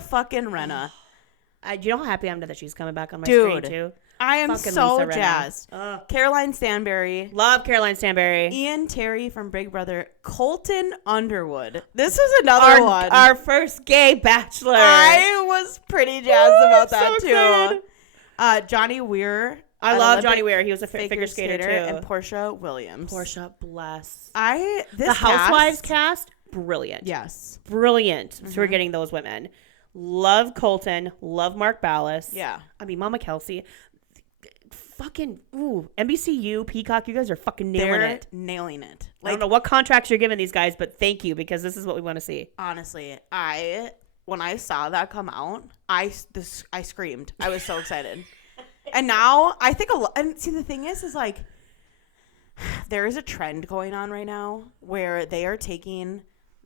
fucking Renna. You know how happy I'm that she's coming back on my screen too? I am fucking so jazzed. Caroline Stanberry. Love Caroline Stanberry. Ian Terry from Big Brother. Colton Underwood. This is another one. Our first gay bachelor. I was pretty jazzed about that too. Johnny Weir. I love Johnny Weir. He was a figure skater too. And Portia Williams. Portia, bless. The Housewives cast, brilliant. Yes. Brilliant. So we're getting those women. Love Colton. Love Mark Ballas. Yeah. I mean, Mama Kelsey. Fucking, NBCU, Peacock, you guys are fucking nailing it. Nailing it. I don't know what contracts you're giving these guys, but thank you because this is what we want to see. Honestly, when I saw that come out, I screamed. I was so excited. And now I think and see the thing is like there is a trend going on right now where they are taking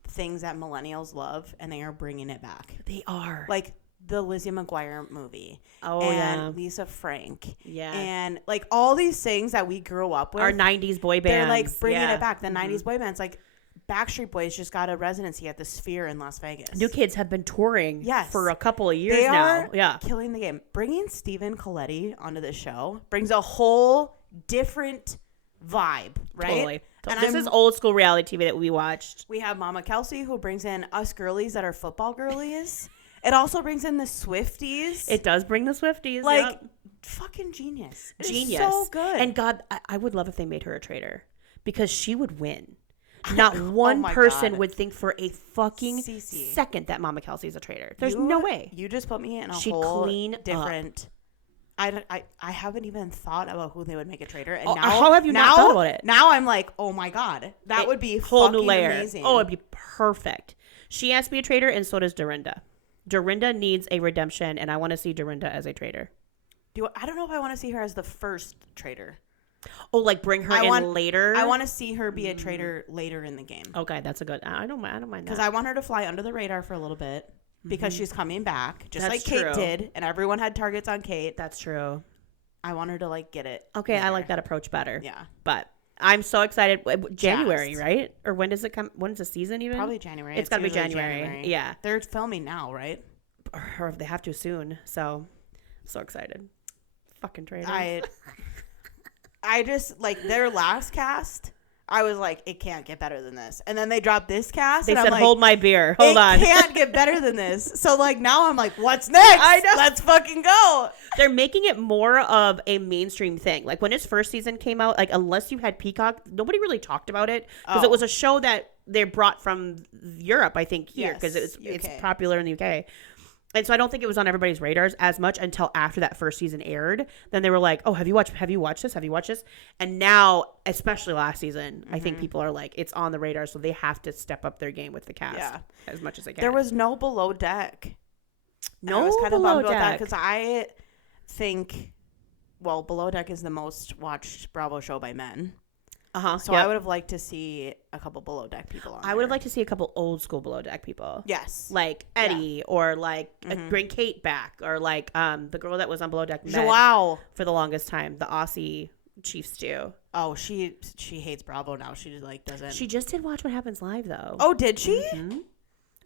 things that millennials love and they are bringing it back. They are. Like the Lizzie McGuire movie. Oh, and Lisa Frank. Yeah. And like all these things that we grew up with. Our 90s boy bands. They're like bringing it back. The 90s boy bands. Like Backstreet Boys just got a residency at the Sphere in Las Vegas. New Kids have been touring for a couple of years they now. Are killing the game. Bringing Stephen Coletti onto this show brings a whole different vibe, right? Totally. And this is old school reality TV that we watched. We have Mama Kelsey who brings in us girlies that are football girlies. It also brings in the Swifties. It does bring the Swifties. Like, fucking genius. Genius. So good. And God, I would love if they made her a traitor because she would win. Not one person would think for a fucking second that Mama Kelsey's a traitor. There's no way. You just put me in a She'd whole clean different... I haven't even thought about who they would make a trader. And how have you not thought about it? Now I'm like, oh my God, that would be whole fucking new layer. amazing. Oh, it'd be perfect. She has to be a trader, and so does Dorinda. Dorinda needs a redemption, and I want to see Dorinda as a trader. I don't know if I want to see her as the first trader. Oh, like bring her in later? I want to see her be a trader later in the game. Okay, that's a good. I don't mind that. Because I want her to fly under the radar for a little bit. Because she's coming back, just That's like true. Kate did, and everyone had targets on Kate. That's true. I want her to like get it. Okay, later. I like that approach better. Yeah, but I'm so excited. January, Jazzed. Right? Or when does it come? When's the season even? Probably January. It's gotta be January. Yeah, they're filming now, right? Or they have to soon. So excited. Fucking traders. I just like their last cast. I was like, it can't get better than this. And then they dropped this cast. They and said, I'm like, hold my beer. Hold on. It can't get better than this. So, like, now I'm like, what's next? I know. Let's fucking go. They're making it more of a mainstream thing. Like, when its first season came out, like, unless you had Peacock, nobody really talked about it. Because it was a show that they brought from Europe, I think, here. Because it's popular in the UK. And so I don't think it was on everybody's radars as much until after that first season aired. Then they were like, "Oh, have you watched this? Have you watched this?" And now, especially last season, I think people are like, it's on the radar, so they have to step up their game with the cast as much as they can. There was no Below Deck. No, I was kind of bummed about that Deck. because I think, well, Below Deck is the most watched Bravo show by men. So I would have liked to see a couple Below Deck people on I would have liked to see a couple old school Below Deck people. Yes. Like Eddie or like bring Kate back or like the girl that was on Below Deck Joao for the longest time, the Aussie chief stew. Oh, she hates Bravo now. She like doesn't. She just did Watch What Happens Live though. Oh, did she? Mm-hmm.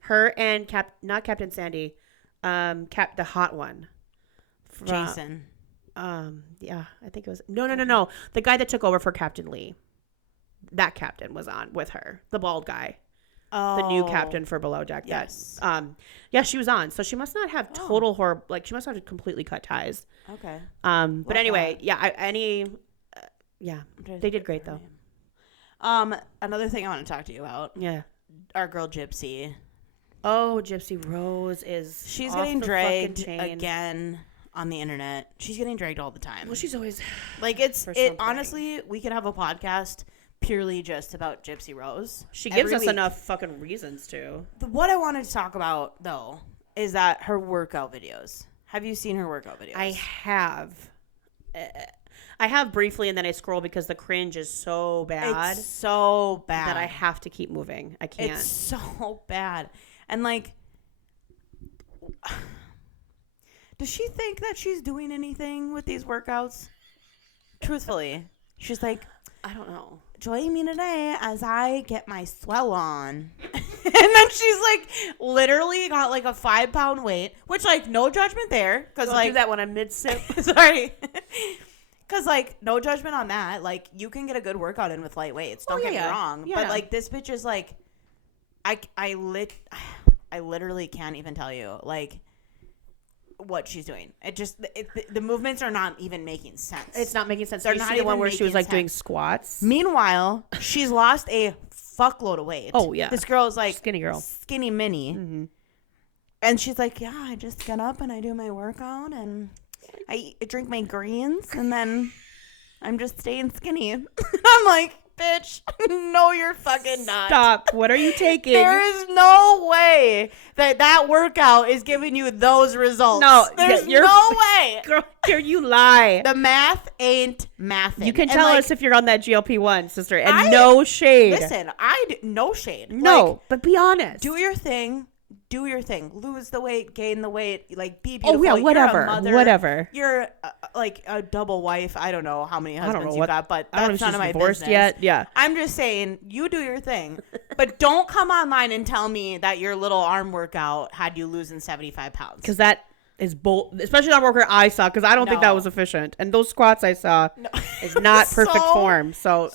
Her and not Captain Sandy, the hot one. Jason. Yeah, I think it was no. The guy that took over for Captain Lee. That captain was on with her, the bald guy, the new captain for Below Deck. Yes. She was on. So she must not have total horror. Like she must have completely cut ties. Okay. But anyway, they did great though. Another thing I want to talk to you about. Yeah. Our girl Gypsy. Oh, Gypsy Rose she's getting dragged again on the internet. She's getting dragged all the time. Well, she's always like honestly, we could have a podcast purely just about Gypsy Rose. She gives us enough fucking reasons to. What I wanted to talk about though is that her workout videos. Have you seen her workout videos? I have briefly, and then I scroll because the cringe is so bad. It's so bad that I have to keep moving. I can't. It's so bad. And like, does she think that she's doing anything with these workouts? Truthfully, she's like, I don't know. Join me today as I get my swell on. And then she's like, literally got like a 5-pound weight, which like no judgment there. Cause Don't like do that when I'm mid-sip. Sorry. Cause like no judgment on that. Like you can get a good workout in with light weights. Don't get me wrong. Yeah. But like this bitch is like, I literally can't even tell you like what she's doing. The movements are not even making sense. It's not making sense. They're you not see the one even where she was like making doing sense. squats. Meanwhile, she's lost a fuckload of weight. Oh yeah, this girl is like skinny girl, skinny mini, and she's like, yeah, I just get up and I do my workout and I drink my greens and then I'm just staying skinny. I'm like, bitch, no, you're fucking not. Stop. What are you taking? There is no way that workout is giving you those results. No, there's no way. Girl, here you lie. The math ain't mathing. You can tell us if you're on that GLP-1, sister. And no shade. Listen, no shade. No, like, but be honest. Do your thing. Do your thing. Lose the weight, gain the weight, like be beautiful. Oh yeah, whatever. You're a mother, whatever. You're like a double wife. I don't know how many husbands you got, but that's none of my divorced business. Yet. Yeah. I'm just saying, you do your thing, but don't come online and tell me that your little arm workout had you losing 75 pounds. Because that is especially on workout I saw. Because I don't think that was efficient. And those squats I saw is not perfect form. So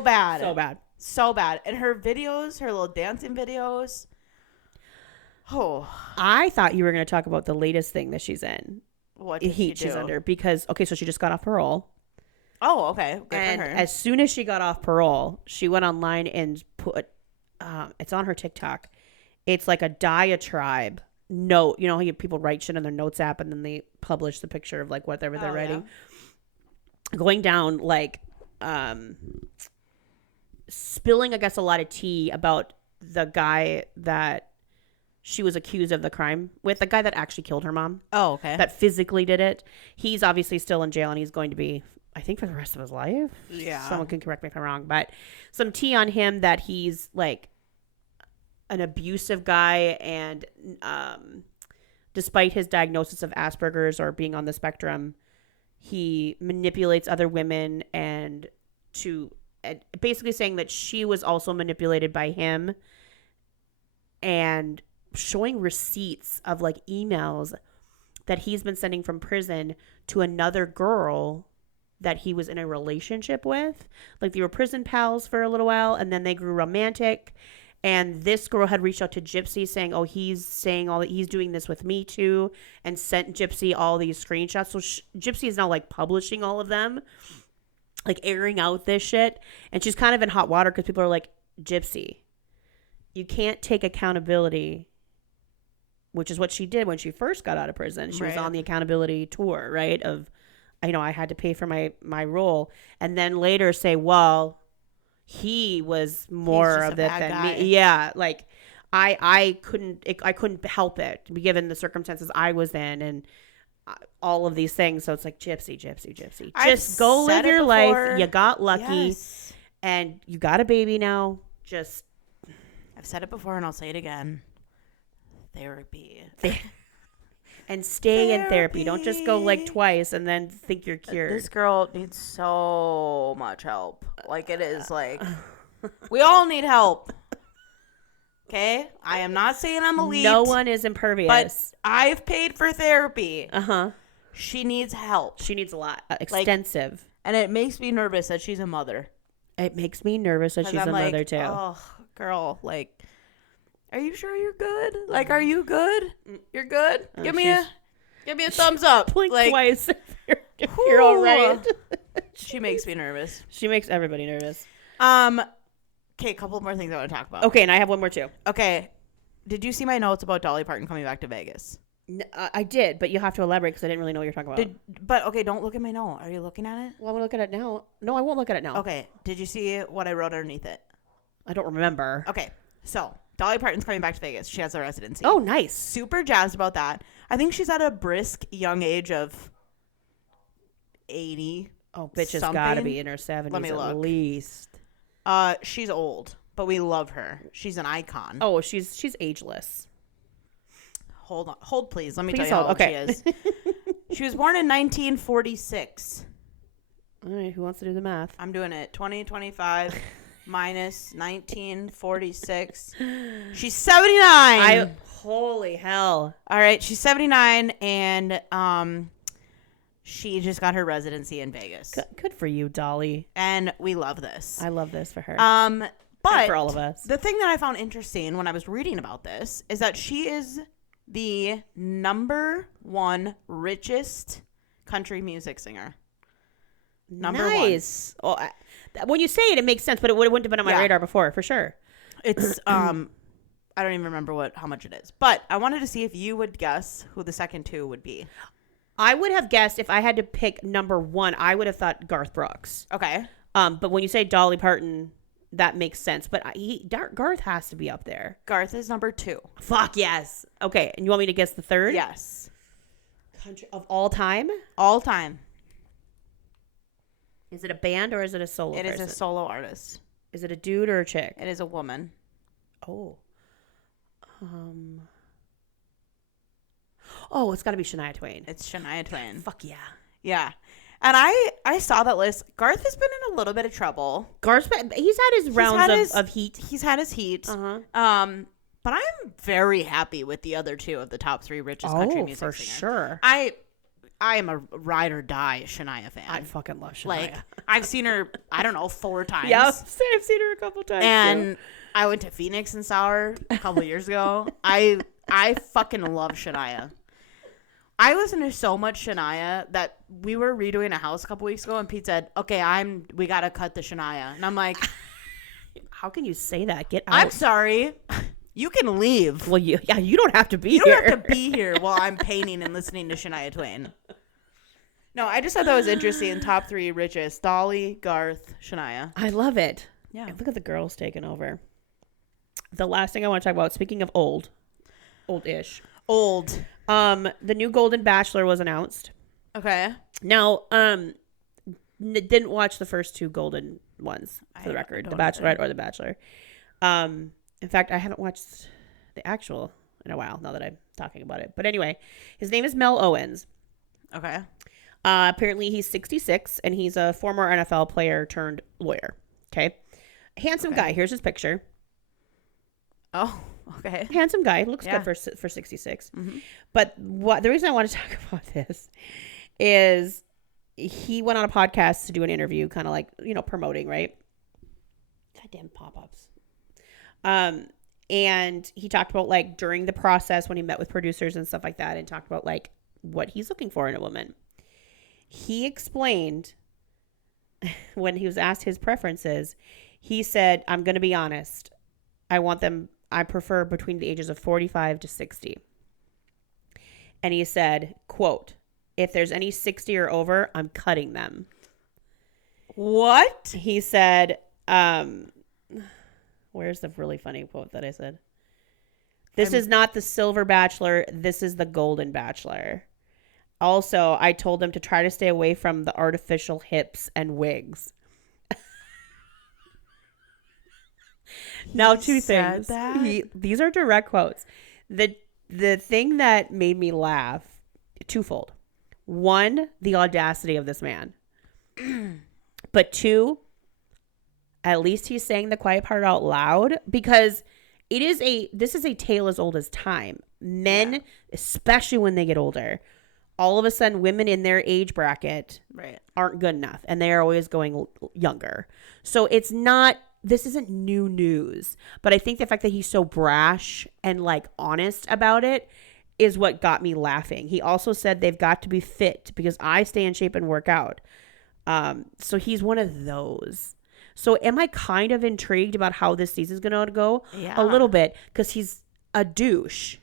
bad. So bad. And her videos, her little dancing videos. Oh, I thought you were going to talk about the latest thing that she's in. What did heat she do? She's under because so she just got off parole. Oh, okay. Good and for her. As soon as she got off parole, she went online and put it's on her TikTok. It's like a diatribe note. You know how people write shit in their notes app and then they publish the picture of like whatever they're writing. Going down like spilling, I guess, a lot of tea about the guy that she was accused of the crime with, the guy that actually killed her mom. Oh, okay. That physically did it. He's obviously still in jail and he's going to be, I think, for the rest of his life. Yeah. Someone can correct me if I'm wrong, but some tea on him that he's like an abusive guy, and despite his diagnosis of Asperger's or being on the spectrum, he manipulates other women, and basically saying that she was also manipulated by him, and showing receipts of like emails that he's been sending from prison to another girl that he was in a relationship with. Like they were prison pals for a little while and then they grew romantic. And this girl had reached out to Gypsy saying, oh, he's saying all that, he's doing this with me too, and sent Gypsy all these screenshots. So Gypsy is now like publishing all of them, like airing out this shit. And she's kind of in hot water because people are like, Gypsy, you can't take accountability, which is what she did when she first got out of prison. She was on the accountability tour, right? Of, I had to pay for my role. And then later say, well, he was more of it than me. Yeah. Like I couldn't help it given the circumstances I was in and all of these things. So it's like, Gypsy. Just go live your life. You got lucky and you got a baby now. Just. I've said it before and I'll say it again. Therapy. And stay in therapy. Don't just go like twice and then think you're cured. This girl needs so much help. Like it is like, we all need help. Okay? I am not saying I'm elite. No one is impervious. But I've paid for therapy. Uh-huh. She needs help. She needs a lot. Extensive. And it makes me nervous that she's a mother. It makes me nervous that she's a mother too. Oh, girl, like, are you sure you're good? Like, are you good? You're good? Give me a thumbs up. Blink twice if you're all right. She makes me nervous. She makes everybody nervous. Okay, a couple more things I want to talk about. Okay, and I have one more too. Okay. Did you see my notes about Dolly Parton coming back to Vegas? I did, but you have to elaborate because I didn't really know what you're talking about. But okay, don't look at my note. Are you looking at it? Well, I'm going to look at it now. No, I won't look at it now. Okay. Did you see what I wrote underneath it? I don't remember. Okay. So, Dolly Parton's coming back to Vegas. She has a residency. Oh, nice. Super jazzed about that. I think she's at a brisk young age of 80. Oh, bitch has got to be in her 70s. Let me look. At least. She's old, but we love her. She's an icon. Oh, she's ageless. Hold please. Let me tell you how old she is. She was born in 1946. All right, who wants to do the math? I'm doing it. 2025 minus 1946. She's 79. Holy hell. All right, she's 79 and she just got her residency in Vegas. Good for you, Dolly. And we love this. I love this for her. But and for all of us. The thing that I found interesting when I was reading about this is that she is the #1 richest country music singer. Number nice. One. Well, when you say it, it makes sense, but it wouldn't have been on my radar before, for sure. It's I don't even remember how much it is, but I wanted to see if you would guess who the second two would be. I would have guessed if I had to pick #1, I would have thought Garth Brooks. Okay. But when you say Dolly Parton, that makes sense. But Garth has to be up there. Garth is #2. Fuck yes. Okay, and you want me to guess the third? Yes. Country of all time? All time. Is it a band or is it a solo person? It is a solo artist. Is it a dude or a chick? It is a woman. Oh. Oh, it's got to be Shania Twain. It's Shania Twain. Fuck yeah. Yeah. And I saw that list. Garth has been in a little bit of trouble. He's had his rounds of heat. He's had his heat. Uh-huh. But I'm very happy with the other two of the top 3 richest country music singers. For sure. I am a ride or die Shania fan. I fucking love Shania. Like, I've seen her, I don't know, 4 times. Yeah, I've seen her a couple times. And I went to Phoenix and saw her a couple years ago. I fucking love Shania. I listen to so much Shania that we were redoing a house a couple weeks ago and Pete said, okay, we got to cut the Shania. And I'm like, how can you say that? Get out. I'm sorry. You can leave. Well, you don't have to be You here. don't have to be here while I'm painting and listening to Shania Twain. No, I just thought that was interesting. Top 3 richest: Dolly, Garth, Shania. I love it. Yeah. Look at the girls taking over. The last thing I want to talk about, speaking of old-ish. Old. The new Golden Bachelor was announced. Okay. Now, didn't watch the first 2 Golden ones, for the record. The Bachelorette or The Bachelor. In fact, I haven't watched the actual in a while, now that I'm talking about it. But anyway, his name is Mel Owens. Okay. Apparently he's 66 and he's a former NFL player turned lawyer. Okay. Handsome guy. Here's his picture. Oh, okay. Handsome guy. Looks good for 66. Mm-hmm. But the reason I want to talk about this is he went on a podcast to do an interview, kind of like, promoting, right? Goddamn pop-ups. And he talked about like during the process when he met with producers and stuff like that, and talked about like what he's looking for in a woman. He explained when he was asked his preferences, he said, I'm going to be honest. I prefer between the ages of 45 to 60. And he said, quote, if there's any 60 or over, I'm cutting them. What? He said, where's the really funny quote that I said? This is not the Silver Bachelor. This is the Golden Bachelor. Also, I told him to try to stay away from the artificial hips and wigs. Now, 2 things. These are direct quotes. The thing that made me laugh, twofold. 1, the audacity of this man. But 2, at least he's saying the quiet part out loud, because this is a tale as old as time. Men, especially when they get older, all of a sudden women in their age bracket aren't good enough, and they are always going younger. So this isn't new news, but I think the fact that he's so brash and like honest about it is what got me laughing. He also said they've got to be fit because I stay in shape and work out. So he's one of those. So am I kind of intrigued about how this season's going to go? Yeah. A little bit, because he's a douche,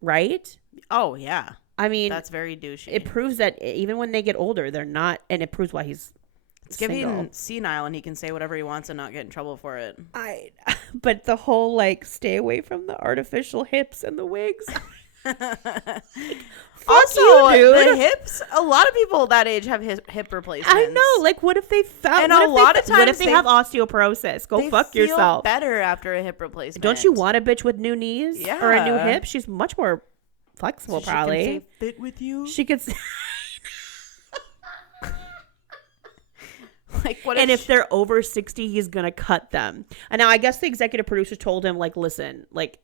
right? Oh, yeah. I mean, that's very douchey. It proves that even when they get older, they're not, and it proves why he's giving senile, and he can say whatever he wants and not get in trouble for it. But the whole like stay away from the artificial hips and the wigs. Also, you, the hips. A lot of people that age have hip replacements. I know. Like, what if they found? And a lot of times, what if they have osteoporosis? Go fuck yourself. Better after a hip replacement. Don't you want a bitch with new knees or a new hip? She's much more flexible, so probably. She can say fit with you. She could. Like, what if they're over 60, he's gonna cut them. And now I guess the executive producers told him, like, listen, like,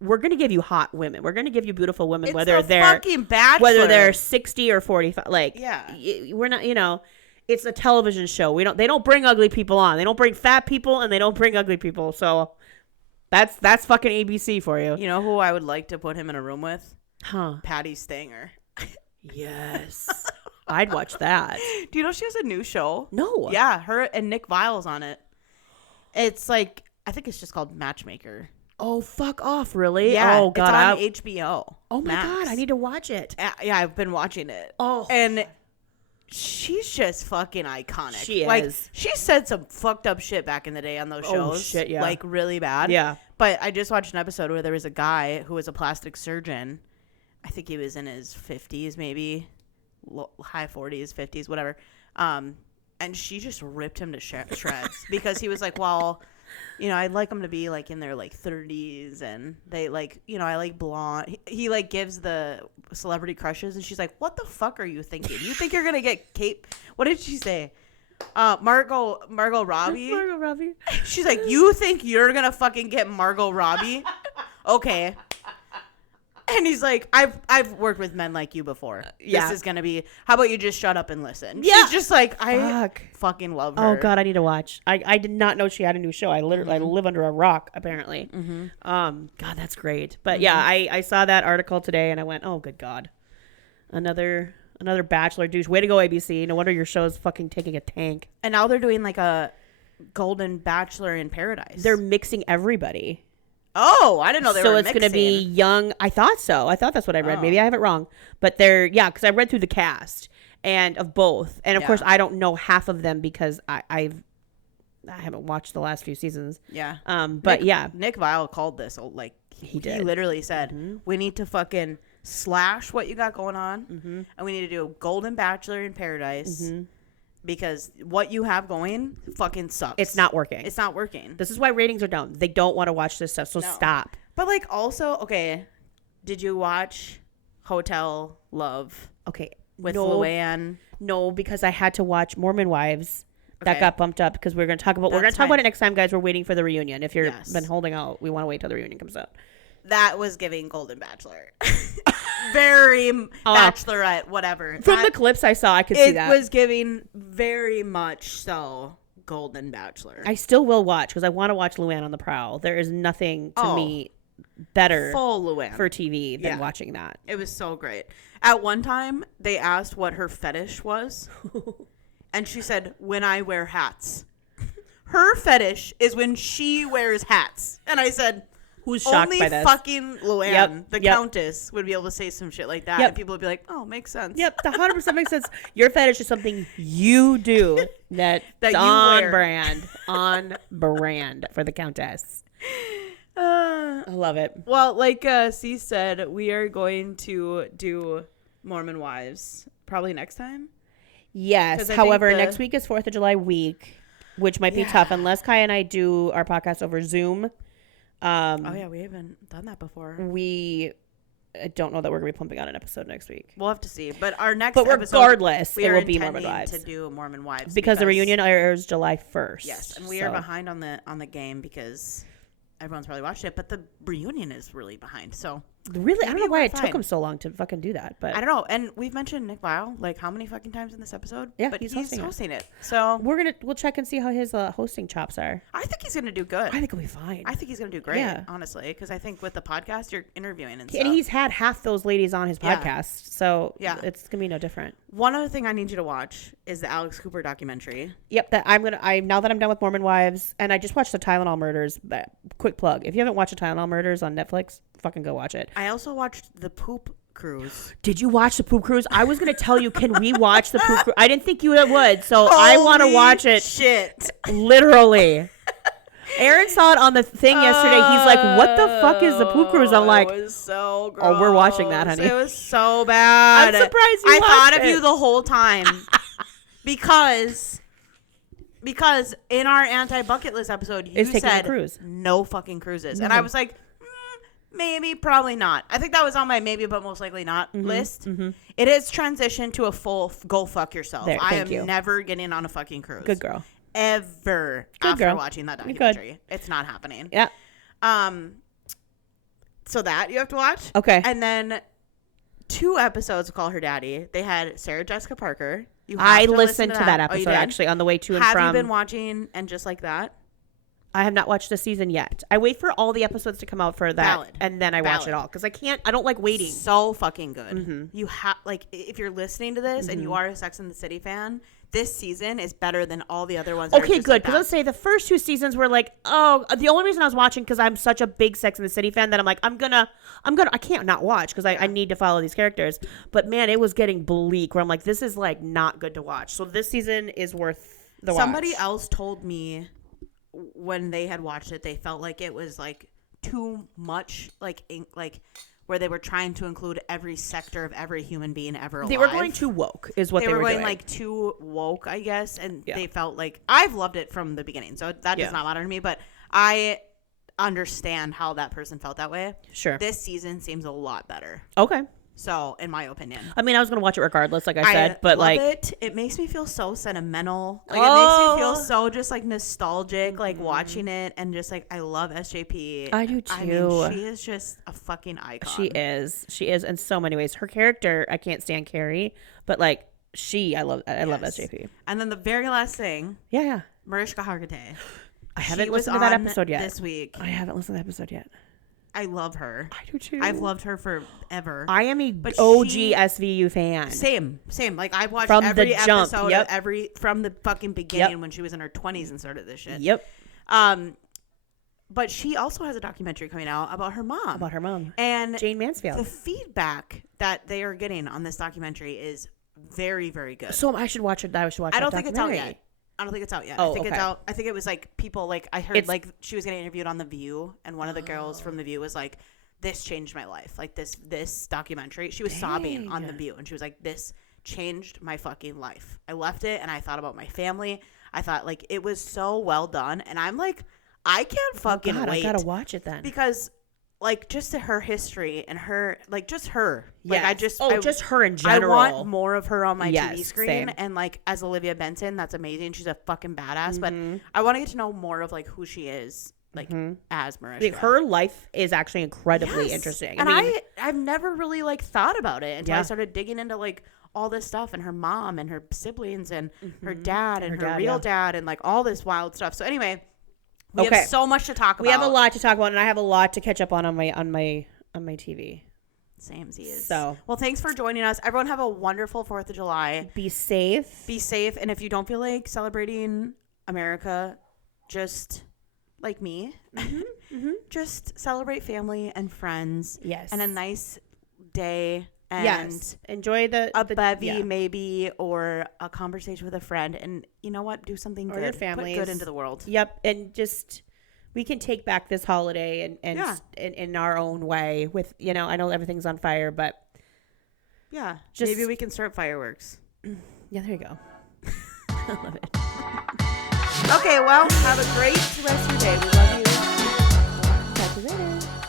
we're gonna give you hot women. We're gonna give you beautiful women, it's whether they're fucking Bachelor. Whether they're 60 or 45. Like, yeah, we're not. It's a television show. They don't bring ugly people on. They don't bring fat people, and they don't bring ugly people. So that's fucking ABC for you. You know who I would like to put him in a room with? Huh? Patty Stanger. Yes. I'd watch that. Do you know she has a new show? No. Yeah, her and Nick Vile's on it. It's like, I think it's just called Matchmaker. Oh, fuck off, really? Yeah, oh, God, it's on HBO. Oh, my God, I need to watch it. Yeah, I've been watching it. Oh. And she's just fucking iconic. She is. Like, she said some fucked up shit back in the day on those shows. Oh, shit, yeah. Like, really bad. Yeah. But I just watched an episode where there was a guy who was a plastic surgeon. I think he was in his 50s, maybe. High 40s, 50s, whatever. And she just ripped him to shreds because he was like, well, I'd like them to be like in their like 30s, and they like, I like blonde. He like gives the celebrity crushes, and she's like, what the fuck are you thinking? You think you're gonna get Kate? What did she say? Margot Robbie. Margot Robbie. She's like, you think you're gonna fucking get Margot Robbie? Okay. And he's like, I've worked with men like you before. Yeah. This is going to be, how about you just shut up and listen? Yeah. She's just like, I fucking love her. Oh, God, I need to watch. I did not know she had a new show. I live under a rock, apparently. Mm-hmm. God, that's great. But yeah, I saw that article today and I went, oh, good God. Another Bachelor douche. Way to go, ABC. No wonder your show's fucking taking a tank. And now they're doing like a Golden Bachelor in Paradise. They're mixing everybody. Oh, I didn't know they so were it's going to be mixing. young. I thought so. I thought that's what I read. Oh. Maybe I have it wrong. But they're, because I read through the cast and of both. And of course, I don't know half of them because I haven't watched the last few seasons. Yeah. But Nick Vile called this, like, he did. literally said, we need to fucking slash what you got going on, and we need to do a Golden Bachelor in Paradise, because what you have going fucking sucks. It's not working. It's not working. This is why ratings are down. They don't want to watch this stuff, so stop. But, like, also, okay, did you watch Hotel Love? Okay. With Luann? No, because I had to watch Mormon Wives. That Okay. got bumped up because we're going to talk about. We're going to talk about it next time, guys. We're waiting for the reunion. If you've been holding out, we want to wait till the reunion comes out. That was giving Golden Bachelor. Very Bachelorette, whatever. From the clips I saw, I could see that. It was giving very much so Golden Bachelor. I still will watch because I want to watch Luann on the Prowl. There is nothing to me better full Luann for TV than watching that. It was so great. At one time, they asked what her fetish was. And she said, when I wear hats. Her fetish is when she wears hats. And I said, who's shocked by this? Only fucking Luann, the Countess, would be able to say some shit like that. And people would be like, oh, makes sense. Yep, 100% makes sense. Your fetish is something you do that's you on wear. brand. On brand for the Countess. I love it. Well, like C said, we are going to do Mormon Wives probably next time. Yes. However, next week is 4th of July week, which might be tough unless Kiah and I do our podcast over Zoom. We haven't done that before. I don't know that we're going to be pumping out an episode next week. We'll have to see. But our next episode, regardless, it will be Mormon Wives. To do Mormon Wives because the reunion airs July 1st. Yes, and we are behind on the game because everyone's probably watched it, but the reunion is really behind. So really, I don't know why it took him so long to fucking do that, but I don't know. And we've mentioned Nick Vile like how many fucking times in this episode? Yeah, but he's hosting it. So we'll check and see how his hosting chops are. I think he's gonna do good. I think he'll be fine. I think he's gonna do great, honestly, because I think with the podcast you're interviewing and stuff. And he's had half those ladies on his podcast, so it's gonna be no different. One other thing I need you to watch is the Alex Cooper documentary. Yep, now that I'm done with Mormon Wives, and I just watched the Tylenol Murders. But quick plug: if you haven't watched the Tylenol Murders on Netflix, fucking go watch it. I also watched the Poop Cruise. Did you watch the Poop Cruise? I was gonna tell you, can we watch the Poop Cruise? I didn't think you would, so I want to watch it. Shit, literally. Aaron saw it on the thing yesterday. He's like, "What the fuck is the Poop Cruise?" I'm like, it was so gross. "Oh, we're watching that, honey." It was so bad. I'm surprised you I thought watched of it. you the whole time because in our anti-bucket list episode, you said cruise. No fucking cruises, and I was like, maybe, probably not. I think that was on my maybe, but most likely not list. It has transitioned to a full go fuck yourself. I am never getting on a fucking cruise. Good girl. Ever Good after girl. watching that documentary. It's not happening. Yeah. So that you have to watch. Okay. And then 2 episodes of Call Her Daddy. They had Sarah Jessica Parker. I listened to that episode actually on the way to and from. Have you been watching And Just Like That? I have not watched the season yet. I wait for all the episodes to come out for that, Valid. and then I watch it all because I don't like waiting. So fucking good. You have if you're listening to this and you are a Sex and the City fan, this season is better than all the other ones. Okay, good. Because let's say the first 2 seasons were like, the only reason I was watching because I'm such a big Sex and the City fan that I'm like, I can't not watch because I need to follow these characters. But man, it was getting bleak where I'm like, this is like not good to watch. So this season is worth the watch. Somebody else told me when they had watched it, they felt like it was like too much, like where they were trying to include every sector of every human being ever alive. They were going too woke, is what they were going doing. Like too woke, I guess, and they felt like I've loved it from the beginning, so that does not matter to me. But I understand how that person felt that way. Sure, this season seems a lot better. Okay. So, in my opinion, I mean, I was going to watch it regardless, like I said, but love like it makes me feel so sentimental. Like it makes me feel so just like nostalgic, like watching it, and just like I love SJP. I do too. I mean, she is just a fucking icon. She is in so many ways. Her character, I can't stand Carrie, but like I love SJP. And then the very last thing, Mariska Hargitay. I haven't listened to that episode yet. This week, I haven't listened to that episode yet. I love her. I do too. I've loved her forever. I am a OG SVU fan. Same. Like I've watched from every the jump. episode from the fucking beginning when she was in her 20s and started this shit. Yep. But she also has a documentary coming out about her mom. About her mom. And Jane Mansfield. the feedback that they are getting on this documentary is very, very good. So I should watch it. I should watch. I don't think it's out yet. Oh, I think okay. it's out. I think it was like people like I heard like she was getting interviewed on The View, and one of the girls from The View was like, "This changed my life." Like this documentary. She was sobbing on The View, and she was like, "This changed my fucking life. I left it, and I thought about my family. I thought like it was so well done, and I'm like, I can't fucking wait. I gotta watch it then because." Like just her history and her like just her like yes. Just her in general. I want more of her on my TV screen same. and like as Olivia Benson, that's amazing. She's a fucking badass, but I want to get to know more of like who she is like as Mariska. Like, her life is actually incredibly interesting. And I've never really like thought about it until I started digging into like all this stuff and her mom and her siblings and her dad and her real dad and like all this wild stuff. So anyway. We have so much to talk about. We have a lot to talk about, and I have a lot to catch up on my TV. Samesies. So, well, thanks for joining us. Everyone have a wonderful 4th of July. Be safe. Be safe, and if you don't feel like celebrating America, just like me, just celebrate family and friends. Yes. And a nice day. And yes. Enjoy the bevy maybe, or a conversation with a friend, and you know what, do something good. Your families. Put good into the world. Yep. And just we can take back this holiday and in our own way with, you know, I know everything's on fire, but just maybe we can start fireworks. Yeah, there you go. I love it. Okay, well, have a great rest of your day. We love you. Talk to you later.